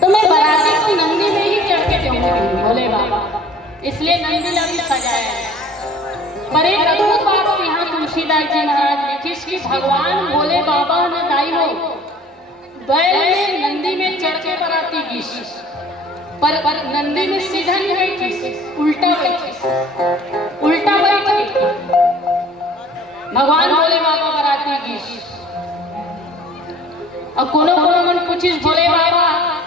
तो मैं बाराती को नंदी में ही चढ़ के जाऊंगी भोले बाबा। इसलिए नंदी अभी सजाया है। पर एक अद्भुत बात यहाँ तुलसीदास जी महाराज ने जिसकी भगवान भोले बाबा ने दाई हो बैल में नंदी में चढ़ के बाराती गीस, पर नंदी में सीधा नहीं बैठी, उल्टा बैठी भगवान भोले बाबा बाराती गीस। और कोनो मन पूछिस भोले बाबा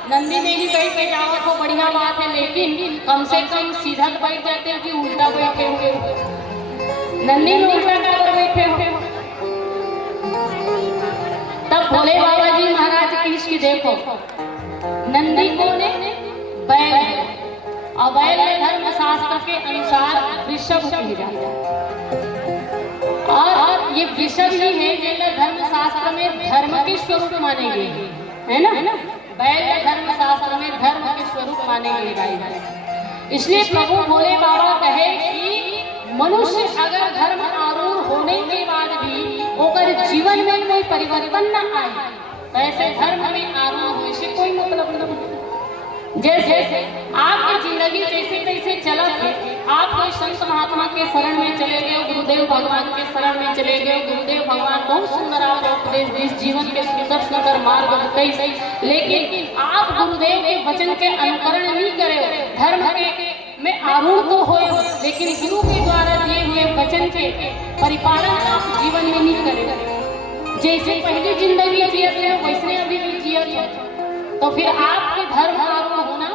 नंदी में ही बैठ के जाओ तो बढ़िया बात है, लेकिन कम से कम सीधा बैठ जाते हो कि उल्टा बैठे हुए, नंदी में उल्टा कर बैठे हो। तब भोले बाबा जी महाराज की देखो नंदी को ने बैल, और बैल धर्म शास्त्र के अनुसार वृषभ कही जाता है, और ये वृषभ ही है जिन्हें धर्म शास्त्र में धर्म के स्वरूप माने गए, है ना। बैल धर्म शास्त्र में धर्म के स्वरूप माने गए। इसलिए प्रभु भोले बाबा कहे कि मनुष्य अगर धर्म आरूढ़ होने के बाद भी ओकर जीवन में कोई परिवर्तन न आए, तो ऐसे धर्म में आरूढ़ होने से कोई मतलब नहीं। जैसे आपकी जिंदगी जैसे तैसे चला थे, आप कोई संत महात्मा के शरण में चले गए, गुरुदेव भगवान के शरण में चले गए, गुरुदेव भगवान बहुत सुंदर आपको उपदेश देश जीवन के सुंदर सुंदर मार्ग बताई, लेकिन आप गुरुदेव के वचन के अनुकरण नहीं करे, धर्म के में आरूढ़ तो हो, लेकिन गुरु के द्वारा दिए हुए वचन के परिपालन आप जीवन में नहीं करे। जैसे पहली जिंदगी जिया थे वैसे अभी भी जिया, तो फिर आपके धर्म आरूढ़ होना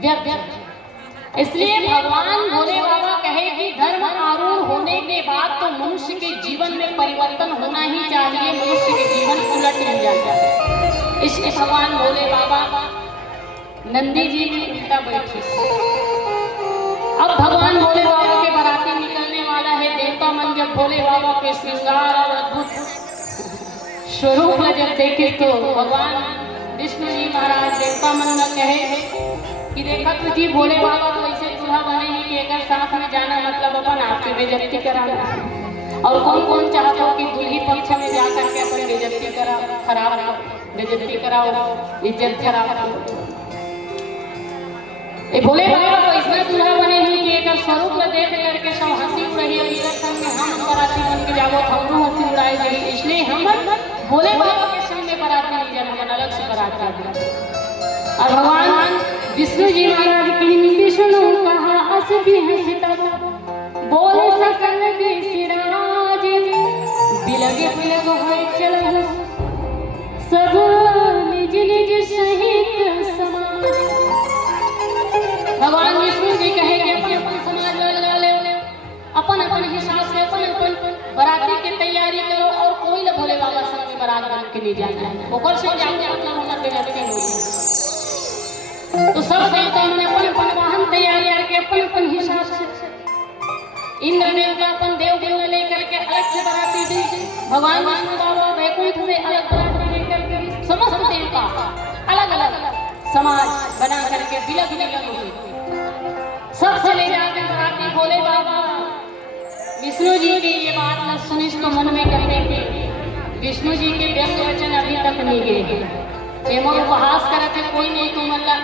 व्यर्थ। इसलिए भगवान भोले बाबा कहे कि धर्म आरूढ़ होने के बाद तो मनुष्य के जीवन में परिवर्तन होना ही चाहिए, मनुष्य के जीवन उलट नहीं जाता। इसलिए भगवान भोले बाबा नंदी जी में उल्टा बैठी। अब भगवान भोले बाबा के बाराती निकलने वाला है। देवता मन जब भोले बाबा के श्रृंगार और अद्भुत स्वरूप जब देखे तो भगवान विष्णु जी महाराज देवता मन न कहे कि देखा तो जी भोले बाबा तो ऐसे दूल्हा बने ही कि एक साथ में जाना मतलब अपन आपकी बेइज्जती कराना, और कौन कौन चाहता हो कि दूल्ही पक्ष में जाकर के अपन बेइज्जती करा, खराब बेइज्जती कराओ, इज्जत खराब। ये भोले बाबा को इसमें दूल्हा बने ही कि एक स्वरूप में देख करके सब हंसी उड़ाई, हम बाराती बन के जाओ हम हंसी उड़ाई गई। इसलिए हम भोले बाबा के संग में बाराती नहीं जाना, अलग से बाराती। और भगवान विष्णु जी महाराज की विष्णु कहा अस भी हंसता बोले सकल भी सिराज बिलगे बिलग होय चल सब निज निज सहित समाज। भगवान विष्णु जी कहे कि अपन अपन समाज लगा ले, अपन अपन हिसाब से अपन अपन बराती की तैयारी करो और कोई न भोले बाबा संग में बारात बन के नहीं जाना है। ओकर से जाके अपना होना बेगती हो। तो सब देवता ने अपन अपन वाहन तैयार करके अपन अपन हिसाब से इंद्र देवता अपन देवगण लेकर के अलग से बराती दी। भगवान विष्णु बाबा वैकुंठ से अलग बराती लेकर के समस्त देवता अलग अलग समाज बना करके बिलग बिलग हुए। सब चले जाते बराती भोले बाबा। विष्णु जी की ये बात न सुनी तो मन में करने के विष्णु जी के व्यक्त वचन अभी तक नहीं गए। मोर उपहास करते कोई नहीं तो मल्ला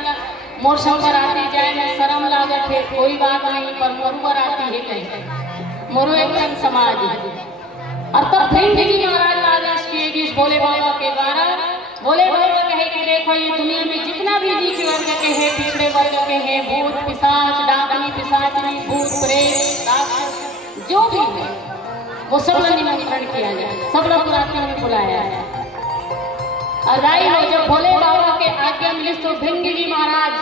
मोर सब बराती जाए में शर्म लागत है, कोई बात नहीं, पर मोरू बराती है कहीं मोरू एक समाज है। और तब फिर जी महाराज आदेश किए कि भोले बाबा के द्वारा भोले बाबा कहे कि देखो ये दुनिया में जितना भी नीच वर्ग के हैं, पिछड़े वर्ग के हैं, भूत पिशाच डाकनी पिशाचनी भूत प्रेत राक्षस जो भी है वो सब लोग निमंत्रण किया जाए, सब लोग बरातियों में बुलाया है। अदाई हो जब भोले बाबा के आज्ञा मिली तो भिंग जी महाराज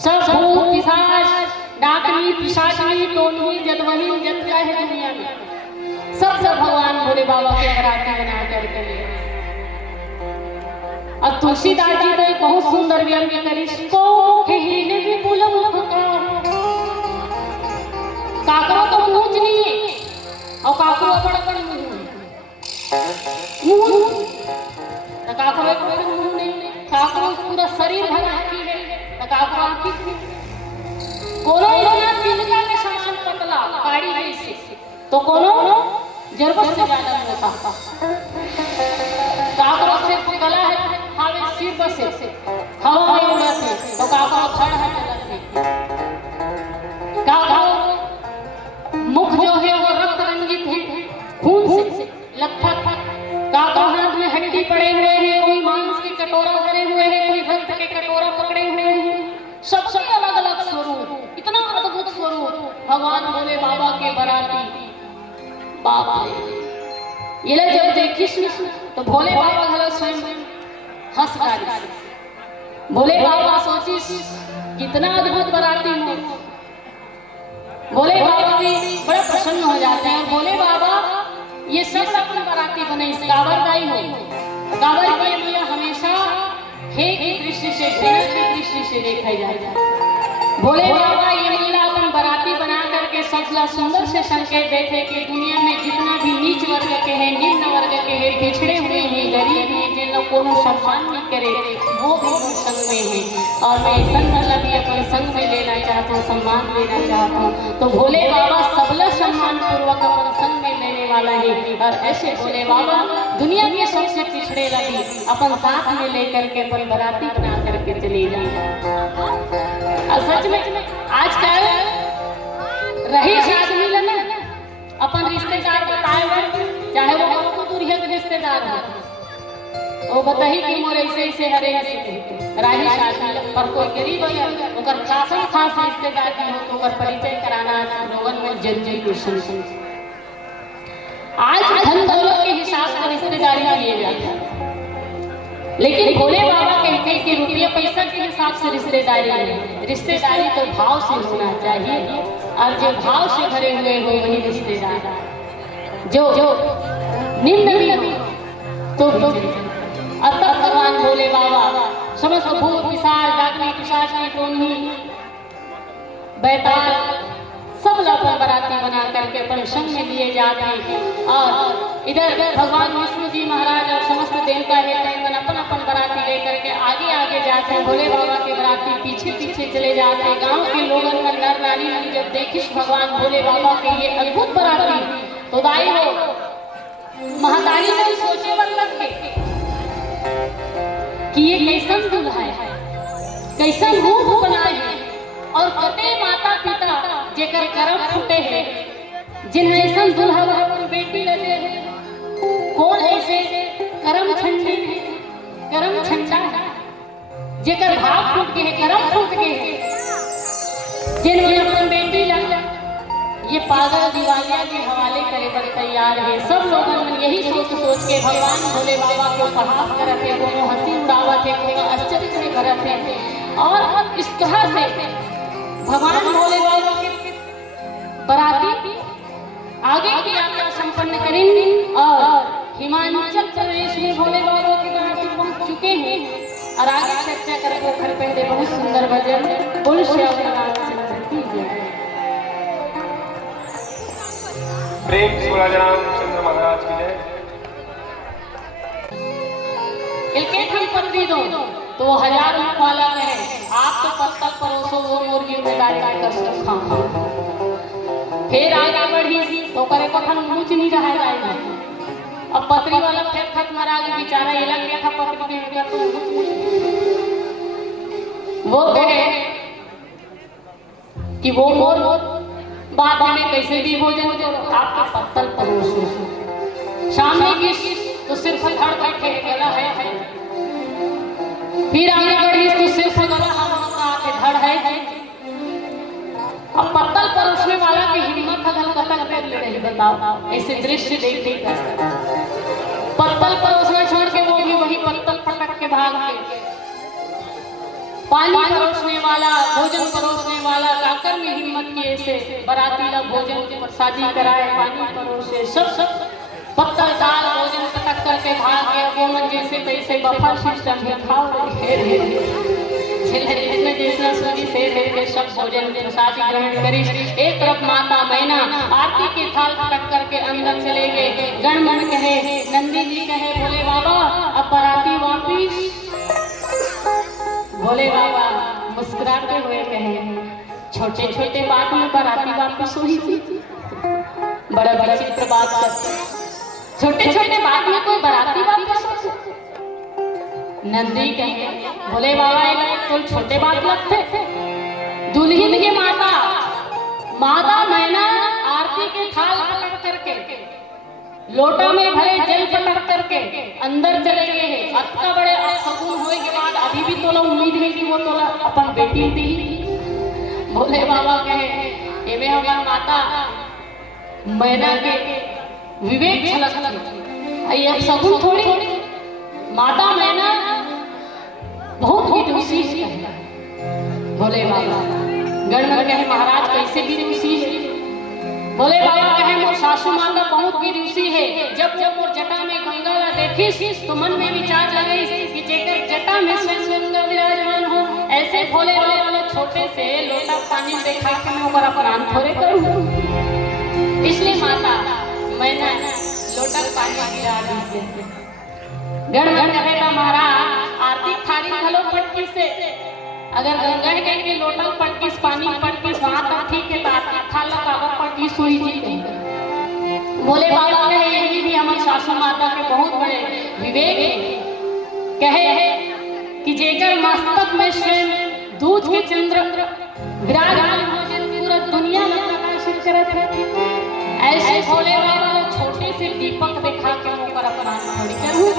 सब भूत पिशाच डाकनी पिशाचनी टोनही जदवही जत है दुनिया में सब भगवान भोले बाबा के बराती बना करके लिए। अब तुलसीदास जी तो एक बहुत सुंदर व्यंग्य करी तो कहिले भी बुलम काकरो तो मूंछ नहीं है और काकरो बड़ा बड़ा मुंह काकरो मुंह नहीं, काकरो पूरा शरीर भरा आँखी है, काकरो आँखी कोनो इतना तिनका के समान पतला गाड़ी है इसे तो कोनो जरबस से ज्यादा मोटा। काकरो से गला है हावे सिर बसे हवा में उड़ते तो काकरो छड़ है चलते। काकरो मुख जो है वो रक्त रंजित है खून से लथपथ। काकरो हाथ में हड्डी पड़े हुए हैं, कोई मांस के कटोरा भरे हुए हैं, कोई रक्त के कटोरा पकड़े हुए हैं, सबसे अलग अलग स्वरूप, इतना अद्भुत स्वरूप भगवान भोले बाबा के बराती। बाबा ये लोग जब देखिस तो भोले बाबा घला स्वयं हंस कारिस। भोले बाबा सोचिस कितना अद्भुत बराती हो। भोले बाबा भी बड़ा प्रसन्न हो जाते हैं। भोले बाबा ये सब अपनी बराती बने इस कावरदाई हो। कावर के लिए हमेशा हे की दृष्टि से घृणा की दृष्टि से देखा जाए। भोले बाबा ये लीला अपन बराती बना करके सबसे सुंदर से संकेत देते कि दुनिया में जितना भी नीच वर्ग के हैं, निम्न वर्ग के हैं, पिछड़े हुए हैं, गरीब हैं, जिन लोग को सम्मान नहीं करे वो भी संग में है। और मैं संग भी अपने संग में लेना चाहता हूँ, सम्मान लेना चाहता हूँ। तो भोले बाबा सबला सम्मान पूर्वक अपन संग में लेने वाला है। और ऐसे भोले बाबा दुनिया के सबसे पिछड़े लगी अपन साथ में लेकर के अपन बराती बना करके चले जाए। सच में आजकल रही आदमी लेना अपन रिश्तेदार बताए हुए, चाहे वो बहुत दूरिया के रिश्तेदार हो, वो बताही कि मोर ऐसे ऐसे हरे राही शादी पर कोई गरीब है ओकर खासा खास रिश्तेदार की हो तो ओकर परिचय कराना लोगन में जल्दी क्वेश्चन। आज धन दौलत के हिसाब से रिश्तेदारी लिए जाती है, लेकिन भोले बाबा कहते हैं कि रुपया पैसा के हिसाब से रिश्तेदारी नहीं, रिश्तेदारी तो भाव से होना चाहिए। और जो भाव से भरे हुए हो वही रिश्तेदार, जो निम्न भी तो अब तक भगवान भोले बाबा समस्त भूत पिशाच डाकनी पिशाचनी टोनही बैताल सब लोग बराती बना करके अपन संग में लिए जाते हैं। और इधर भगवान विष्णु जी महाराज और समस्त देवता है अपन अपन बराती लेकर के आगे आगे जाते हैं। भोले बाबा के बराती पीछे पीछे चले जाते हैं। गांव के लोगों का नर नारी जब देखिस भगवान भोले बाबा के ये अद्भुत बराती तो दाई हो महतारी ने सोचे मतलब कि ये कैसन दूल्हा है, कैसन रूप बनाए है और कते माता पिता जेकर करम फूटे हैं, जिन्हें ऐसा दुल्हा बेटी लगे हैं, कौन ऐसे करम छंडी है, करम छंडा है जेकर भाव फूट के है, करम फूट के है, जिन्हें अपन बेटी लगा ये सागर दिवालिया के हवाले करे पर तैयार है। सब लोग यही सोच सोच के भगवान भोले बाबा को उपहास करते हैं, कोनो हंसी उड़ावत है, कोनो आश्चर्य से करते हैं। और इस तरह से भगवान भोले बाबा के बराती आगे की यात्रा संपन्न करेंगे और हिमाचल प्रदेश में भोले बाबा के बराती पहुंच चुके हैं और आगे चर्चा करेंगे। घर पहले बहुत सुंदर भजन बोल श्याम प्रेम से बोला रामचंद्र महाराज की जय। एक हम पत्नी दो तो 1000 रुपये वाला है, आप तो पत्तल परोसो वो मुर्गी में डाल कर सब खाओ। फिर आगे बढ़ी तो करे को हम कुछ नहीं रहा जाएगा। अब पत्री वाला फिर खत मारा बेचारा ये लग गया था पत्री देगा तो वो कहे कि वो मोर बाद में कैसे भी भोजन जो आपका पत्तल परोसो। शाम में की तो सिर्फ घर बैठे गला है, फिर आगे बढ़ी तो सिर्फ गला आके धड़ है। अब पत्तल परोसने वाला की हिम्मत अगर कतक देर ले रही बताओ। ऐसे दृश्य देखने का पत्तल परोसना छोड़ के वो भी वही पत्तल पटक के भाग के पानी परोसने वाला भोजन परोसने वाला काकर में हिम्मत किए से बराती ला भोजन प्रसादी कराए, पानी परोसे सब पत्तल दाल भोजन पटक करके भाग गया। वो मन जैसे तैसे बफर सिस्टम है खाओ जिसने जिसने सूरी से लेके सब भोजन प्रसादी ग्रहण करी। एक तरफ माता मैना आरती के थाल पटक करके अंदर चले गए। गणमण कहे नंदी जी कहे भोले बाबा अब बराती वापिस। भोले बाबा मुस्कुराते हुए कहे छोटे छोटे बात में बराती वापिस हुई थी, बड़ा बड़ा चित्र बात करते छोटे छोटे बात में कोई बराती वापिस हो। नंदी कहे भोले बाबा कोई छोटे बात लगते। दुल्हन के माता मैना आरती के थाल पटक करके लोटा में भरे जल पटक करके अंदर चले गए हैं। अत्ता बड़े सगुन होने के बाद अभी भी तोला उम्मीद है कि वो तोला अपन बेटी दी। भोले बाबा कहे एवे हमार माता मैना के विवेक झलक ये सगुन थोड़ी। माता मैना बहुत विदुषी है। भोले बाबा गणमण कहे महाराज कैसे विदुषी है। भोले बाबा कहे मोर सासू माता बहुत विदुषी है। जब वो मोर जटा में गंगा ला देखी तो मन में विचार लगे कि जेकर जटा में स्वयं गंगा विराजमान हो। ऐसे भोले बाबा छोटे से लोटा पानी देखा के मैं ऊपर प्राण थोड़े करूं, इसलिए माता मैंने लोटा पानी गिरा दी। गणमण कहेगा महाराज आरती थाली खलो पटकी से अगर गंगा के लोटा पटकी पानी पटकी वहां तक ठीक है, आरती थाला कागज पटकी सुई जी। भोले बाबा कहे यही भी हमारे सासू माता के बहुत बड़े विवेक है। कहे कि जेकर मस्तक में स्वयं दूध के चंद्र विराजमान पूरा दुनिया में प्रकाशित करत है। ऐसे भोले बाबा छोटे से दीपक दिखा के ऊपर अपना खड़ी करूं,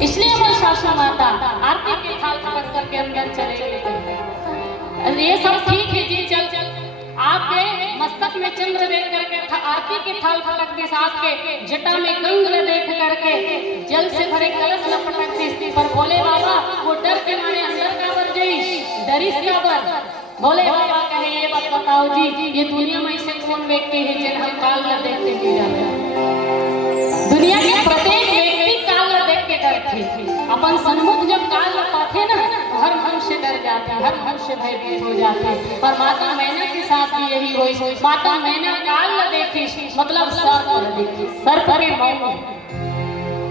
इसलिए हमारे सासू माता आरती के थाल पकड़ करके अंदर चले गए। ये सब ठीक है जी, चल आपके मस्तक में चंद्र देख करके आरती के थाल पटक के साथ के जटा में गंगा देख करके जल से भरे कलश लपटक के पर भोले बाबा वो डर के मारे अंदर का बर गई डरिस का बर। भोले बाबा कहे ये बात बताओ जी ये दुनिया में ऐसे कौन व्यक्ति है जिन हम काल न देखते भी जाते। दुनिया के प्रत्येक व्यक्ति काल न देख के डरते। अपन सन्मुख जब काल न पाते ना तो हर मनुष्य डर जाते, हर मनुष्य भयभीत हो जाते। और माता मैना के साथ भी यही हुई। माता मैना काल न देखी मतलब सर्प न देखी, सर्प के मौत।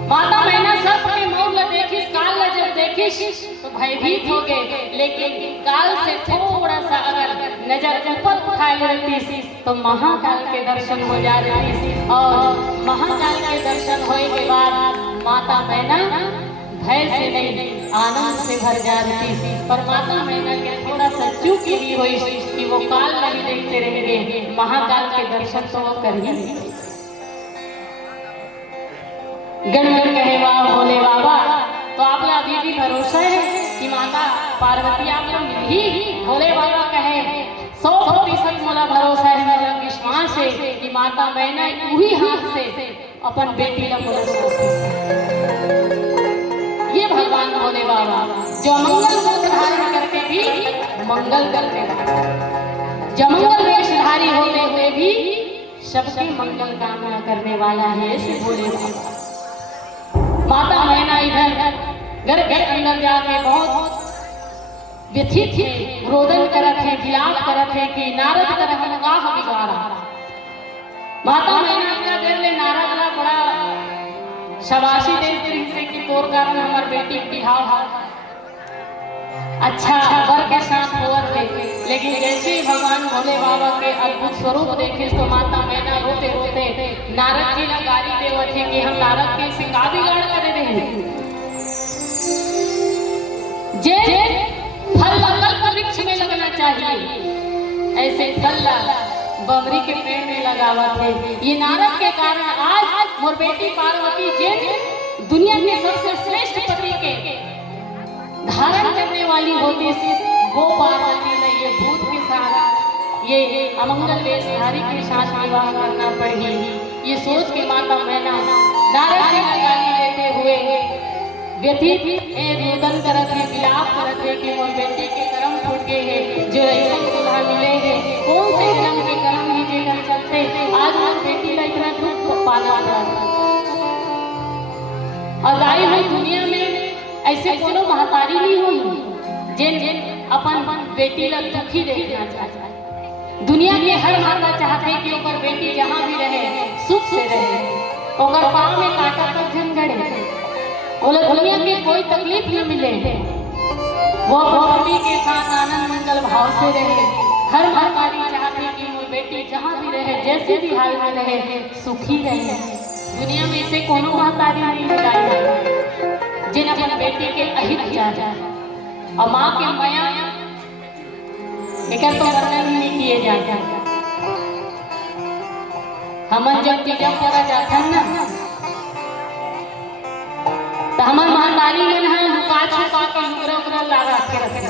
माता मैना सर्प के मौत न देखी, काल न जब देखी तो भयभीत हो गए। लेकिन काल से थोड़ा सा अगर नजर ऊपर उठाए रहती तो महाकाल के दर्शन हो जाते। और महाकाल के दर्शन होने के बाद माता मैना भय से नहीं आनंद से भर जाती। पर माता मैना के थोड़ा सा चूक ही हुई कि वो काल नहीं देखते रहेंगे, महाकाल के दर्शन तो वो कर ही नहीं। गणमण कहे वाह भोले बाबा तो आप लोग अभी भी भरोसा है कि माता पार्वती आप लोग ही। भोले बाबा कहे 100% मोला भरोसा है, मोला विश्वास है कि माता मैना वही हाथ से अपन बेटी ला मोला सौंपी। ये भगवान भोले बाबा जो मंगल रूप धारण करके भी मंगल करते हैं, जो मंगल वेशधारी होते हुए भी सबकी मंगल कामना करने वाला है ऐसे भोले बाबा। माता मैना इधर घर के अंदर जाके बहुत व्यथित थे, रोदन करत है, विलाप करत है कि नारद कर हम गाह बिगाड़ा। माता मैना का देर ले नारद ला बड़ा शाबाशी देते रही से कि तोर कारण हमार बेटी बिहाव अच्छा वर के साथ हुआ थे। लेकिन जैसे ही भगवान भोले बाबा के अद्भुत स्वरूप देखे तो माता मैना रोते रोते नारद जी ला गाली देवत है कि हम नारद के से का बिगाड़ करे रहे। जे फल कल्प वृक्ष में लगना चाहिए ऐसे फल बमरी के पेड़ में लगावा थे। ये नारद के कारण आज मोर बेटी पार्वती जे दुनिया के सबसे श्रेष्ठ पति के धारण करने वाली होती वो पार्वती ने ये भूत के साथ ये अमंगल वेशधारी के साथ विवाह करना पड़ी। ये सोच के माता मैना नारद जी की गाली देते हुए व्यथित रोदन करत है, विलाप करत है कि मोर बेटी के कर्म फूट गए हैं, जो ऐसा दुल्हा मिले हैं कौन से जन्म के कर्म ही जेकर चलते आज मोर बेटी ला इतना दुख पाना पड़ा। और आई हुई दुनिया में ऐसे कोनो महतारी नहीं हुई जिन अपन बेटी ला दुखी देखना चाहता। दुनिया के हर माता चाहते कि ओकर बेटी जहाँ भी रहे सुख से रहे, ओकर पाँव में कांटा तक झंझड़े, बोले दुनिया में कोई तकलीफ न मिले, वो बेटी के साथ आनंद मंगल भाव से रहे। हर महतारी चाहती कि वो बेटी जहाँ भी रहे जैसे भी हाल में रहे सुखी रहे। दुनिया में से कोनो महतारी नहीं मिलाई जिन अपन बेटी के अहित चाहे। और माँ के माया एकर तो वर्णन नहीं किए जा सकता। हमन जब तीजा पड़ा जाथन ना तो हमार महतारी मन है लुका छुपा के लुकरा उकरा लगा के रखे।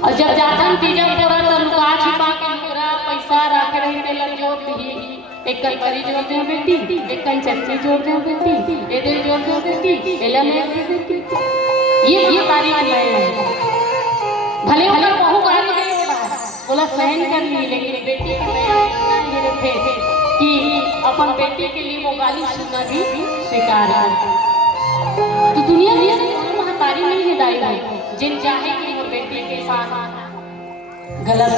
और जब जाथन तीजा पड़ा तो लुका छुपा के लुकरा पैसा रख रही ते लजोत ही एक कल करी जोड़ दे बेटी, एक कल चच्ची जोड़ दे बेटी, ये दे जोड़ दे बेटी, एला ले बेटी। ये तारीफ है। भले उनका बहु गाली दे बोला सहन कर ली, लेकिन बेटी की मैं ये थे कि अपन बेटी के लिए वो गाली सुनना भी स्वीकार है। तो दुनिया में से कोनो महतारी नहीं है दाई जिन चाहे कि वो बेटी के साथ गलत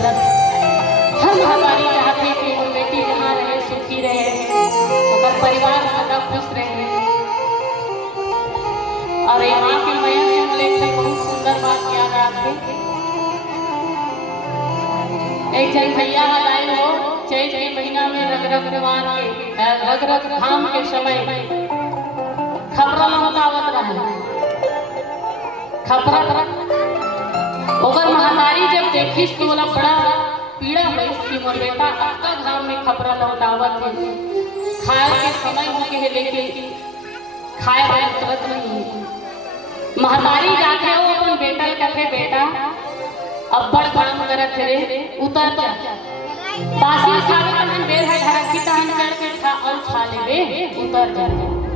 हर महतारी चाहते कि वो बेटी जहाँ रहे सुखी रहे, अगर परिवार सदा खुश रहे। और ये माँ की माया से मुझे एक बहुत सुंदर बात याद आती। एक जन भैया लाइन हो चैत के महीना में रग धाम के समय खपरा लौटावत रहा। खपरा ओकर महतारी जब देखी तो बोला बड़ा पीड़ा है इसकी मोर बेटा आपका धाम में खपरा लौटावत है। खाए के समय होके है लेकिन खाए वाला तुरंत नहीं। महतारी जाके वो अपन बेटा कहते बेटा अब बड़ काम करत रे उतर जा, बासी खावे तहन बेर है ढरकी तहन चढ़ के खा और खा लेबे उतर जा।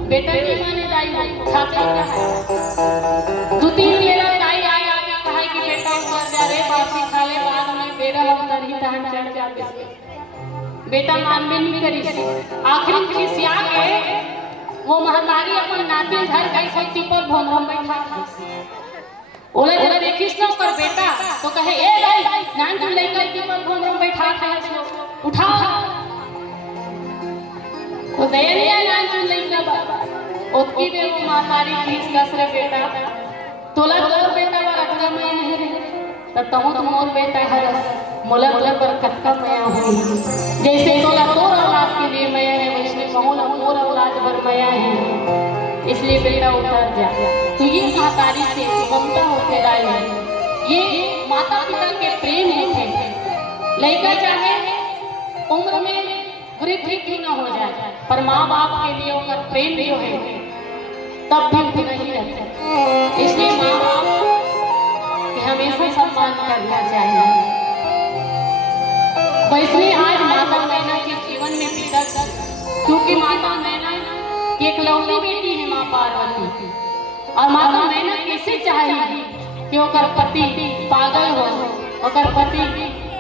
बेटा की माने दाई खाता है दो तीन मेरा दाई आया के कहा कि बेटा उतर जा रे, बासी खा ले बाद में बेरा उतर ही तहन चढ़ जाबे। बेटा मानबे नहीं करी। आखिर खिसिया के वो महतारी अपन नाती घर कैसे टिपर भोमरम बैठा ओले जरा देखिस ना कर बेटा तो कहे ए दाई नान तू लेकर टिपर भोमरम बैठा है उठा तो दया नहीं नान तू लेकर बाबा ओतकी में वो महतारी खींच कस रे बेटा तोला तोर बेटा बरकत में नहीं रे तब तो मोर बेटा हरस मोला मोला बरकत का मया हुई। जैसे तोला तोर औलाद के लिए मया है वैसे मोला मोर औलाद पर मया है, इसलिए बेटा उतर जा। तो ये महतारी से ममता होते दाई ये माता पिता के प्रेम होते। लड़का चाहे उम्र में वृद्धि क्यों ना हो जाए पर माँ बाप के लिए उनका प्रेम जो है तब भी नहीं रहता। इसलिए माँ बाप हमेशा पालन करना चाहिए। वैसे आज माता मैना के जीवन में बीता, क्योंकि माता मैना की एकलौती बेटी है माँ पार्वती, और माता मैना कैसे चाहेगी कि ओकर पति पागल हो, ओकर पति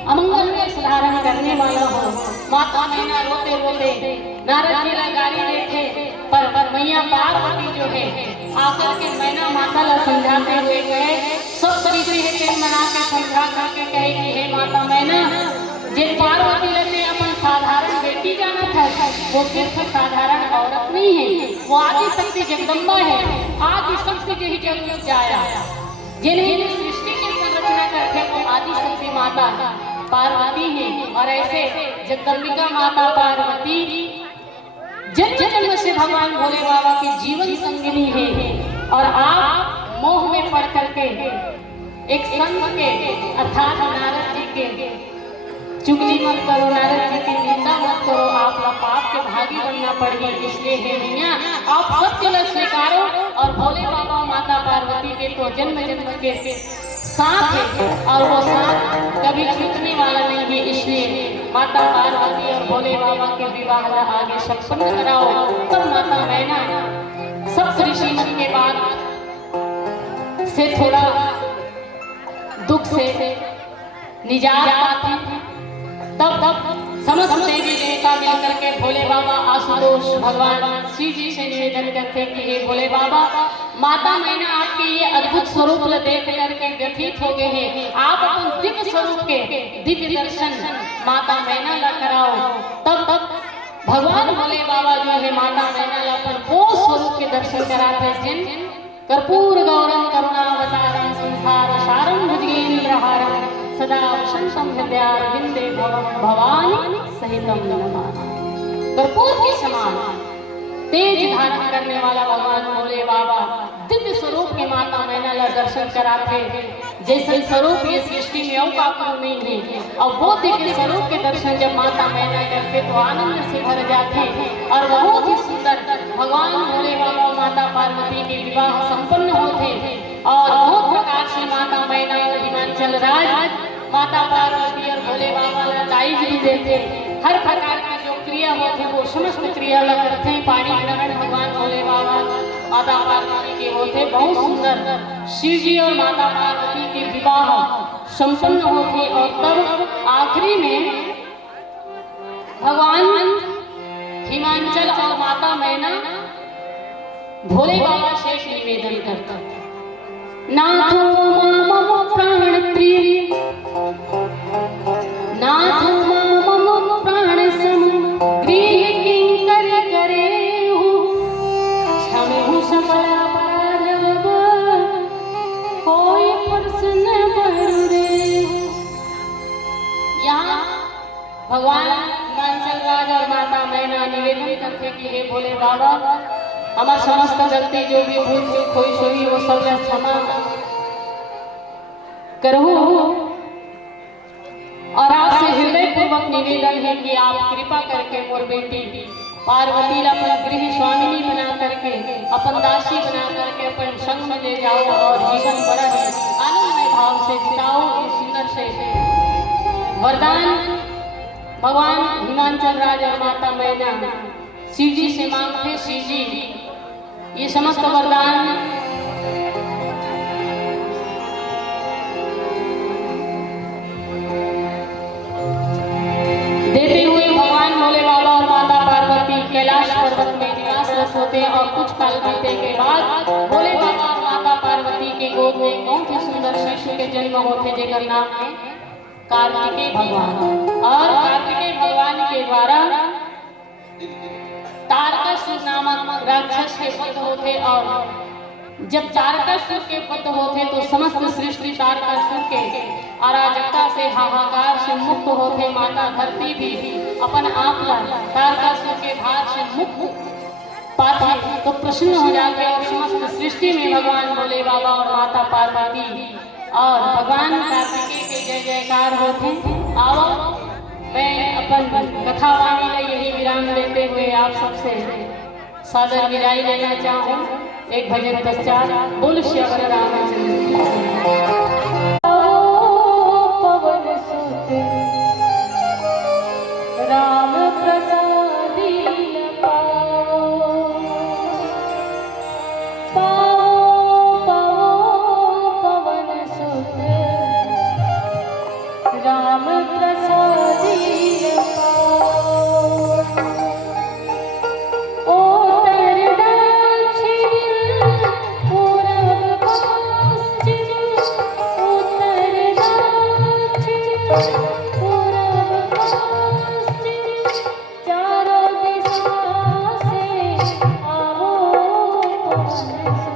अमंगल में सुधारण करने वाला हो। माता मैना रोते रोते नारद जी ला गाली देते, पर मैया पार्वती जो है आकर के मैना माता ला समझाते हुए गए, सब तरीके से मना के समझा करके कहे कि हे माता मैना, जिन पार्वती ने अपन साधारण बेटी जाना था, वो सिर्फ साधारण औरत नहीं है, वो आदि शक्ति जगदम्बा है। आदि शक्ति के ही जगत जाया, जिन्हें सृष्टि की संरचना करके वो आदि शक्ति माता पार्वती है। और ऐसे जगदम्बिका माता पार्वती जन्म जन्म से भगवान भोले बाबा की जीवन संगिनी है। और आप मोह में पड़ करके एक संत के अर्थात नारद जी के चुगली मत करो, नारद जी की निंदा मत करो, आप पाप के भागी बनना पड़ेगा। इसलिए हे मैया, आप सत्य स्वीकारो, और भोले बाबा माता पार्वती के तो जन्म जन्म के साथ है, और वो साथ कभी छूटने वाला नहीं है। इसलिए माता पार्वती और भोले बाबा के विवाह आगे संपन्न कराओ। तब माता मैना सब ऋषि मन के बाद से थोड़ा दुख से निजात पाती। तब समस्त देवी देवता मिलकर के भोले बाबा आशुतोष भगवान श्री जी से निवेदन करते कि हे भोले बाबा, माता मैना आपके ये अद्भुत स्वरूप देख करके व्यथित हो गए हैं, आप अपन दिव्य स्वरूप के दिव्य दर्शन माता मैना ला कराओ। तब भगवान भोले बाबा जो है माता मैना ला अपन वो स्वरूप के दर्शन कराते, जिन कर्पूर गौरम करुणावतारम संसार सारम भुजगेन्द्रहारम सदा वसंतम हृदयारविंदे भवानी सहितम नमामि। कर्पूर के समान तेज धारण करने वाला भगवान भोले बाबा दिव्य स्वरूप के माता मैना ला दर्शन कराते, जैसे स्वरूप ये सृष्टि में औका नहीं है। और वो दिव्य स्वरूप के दर्शन जब माता मैना करते तो आनंद से भर जाते, और बहुत ही सुंदर भगवान भोले बाबा माता पार्वती के विवाह संपन्न होते। और बहुत प्रकार से माता मैना और हिमांचल राज माता पार्वती और भोले बाबा ला दाइज भी देते। हर प्रकार की जो क्रिया होती वो समस्त क्रिया ला करते। पानी ग्रहण भगवान भोले बाबा माता पार्वती के होते। बहुत सुंदर शिव जी और माता पार्वती के विवाह संपन्न होते। और तब आखिरी में भगवान हिमांचल और माता मैना भोले बाबा से निवेदन करता, नाथो मम प्राण प्रिय, नाथो मम प्राण सम, गृह किंकर करेहु, क्षमहु सकल अपराध, कोई प्रश्न बरदेहु। यहाँ भगवान हिमांचल राज और माता मैना निवेदन करते कि हे भोले बाबा, हमार समस्त गलती जो भी भूल चूक हुई सोई वो सब क्षमा करहु। और आपसे हृदय पूर्वक निवेदन है कि आप कृपा करके मोर बेटी पार्वती ला अपन गृह स्वामिनी बना करके, अपन दासी बना करके अपन संग में ले जाओ, और जीवन बड़ा ही आनंदमय भाव से बिताओ। इस सुंदर से वरदान भगवान हिमांचल राज और माता मैना शिव जी से मांगते। शिव जी ये समस्त वरदान देते हुए भगवान भोले बाबा और माता पार्वती कैलाश पर्वत में निवासरत होते। और कुछ काल बीतने के बाद भोले बाबा और माता पार्वती के गोद में बहुत ही सुंदर शिशु के जन्म होते, जेकर नाम है कार्तिकेय भगवान। और कार्तिकेय भगवान के द्वारा तारकासुर नामक राक्षस के वध होते। और जब तारकासुर के वध होते तो समस्त सृष्टि तारकासुर के अराजकता से हाहाकार से मुक्त होते। माता धरती भी अपन आप ला तारकासुर के भार से मुक्त पाते तो प्रसन्न हो जाते। और समस्त सृष्टि में भगवान भोले बाबा और माता पार्वती और भगवान कार्तिकेय के जय जयकार होते। आओ मैं अपन कथा वाणी का यही विराम देते हुए आप सबसे सादर विदाई लेना चाहूँ। एक भजन पश्चात बोल श्री रामचंद्र। महाराज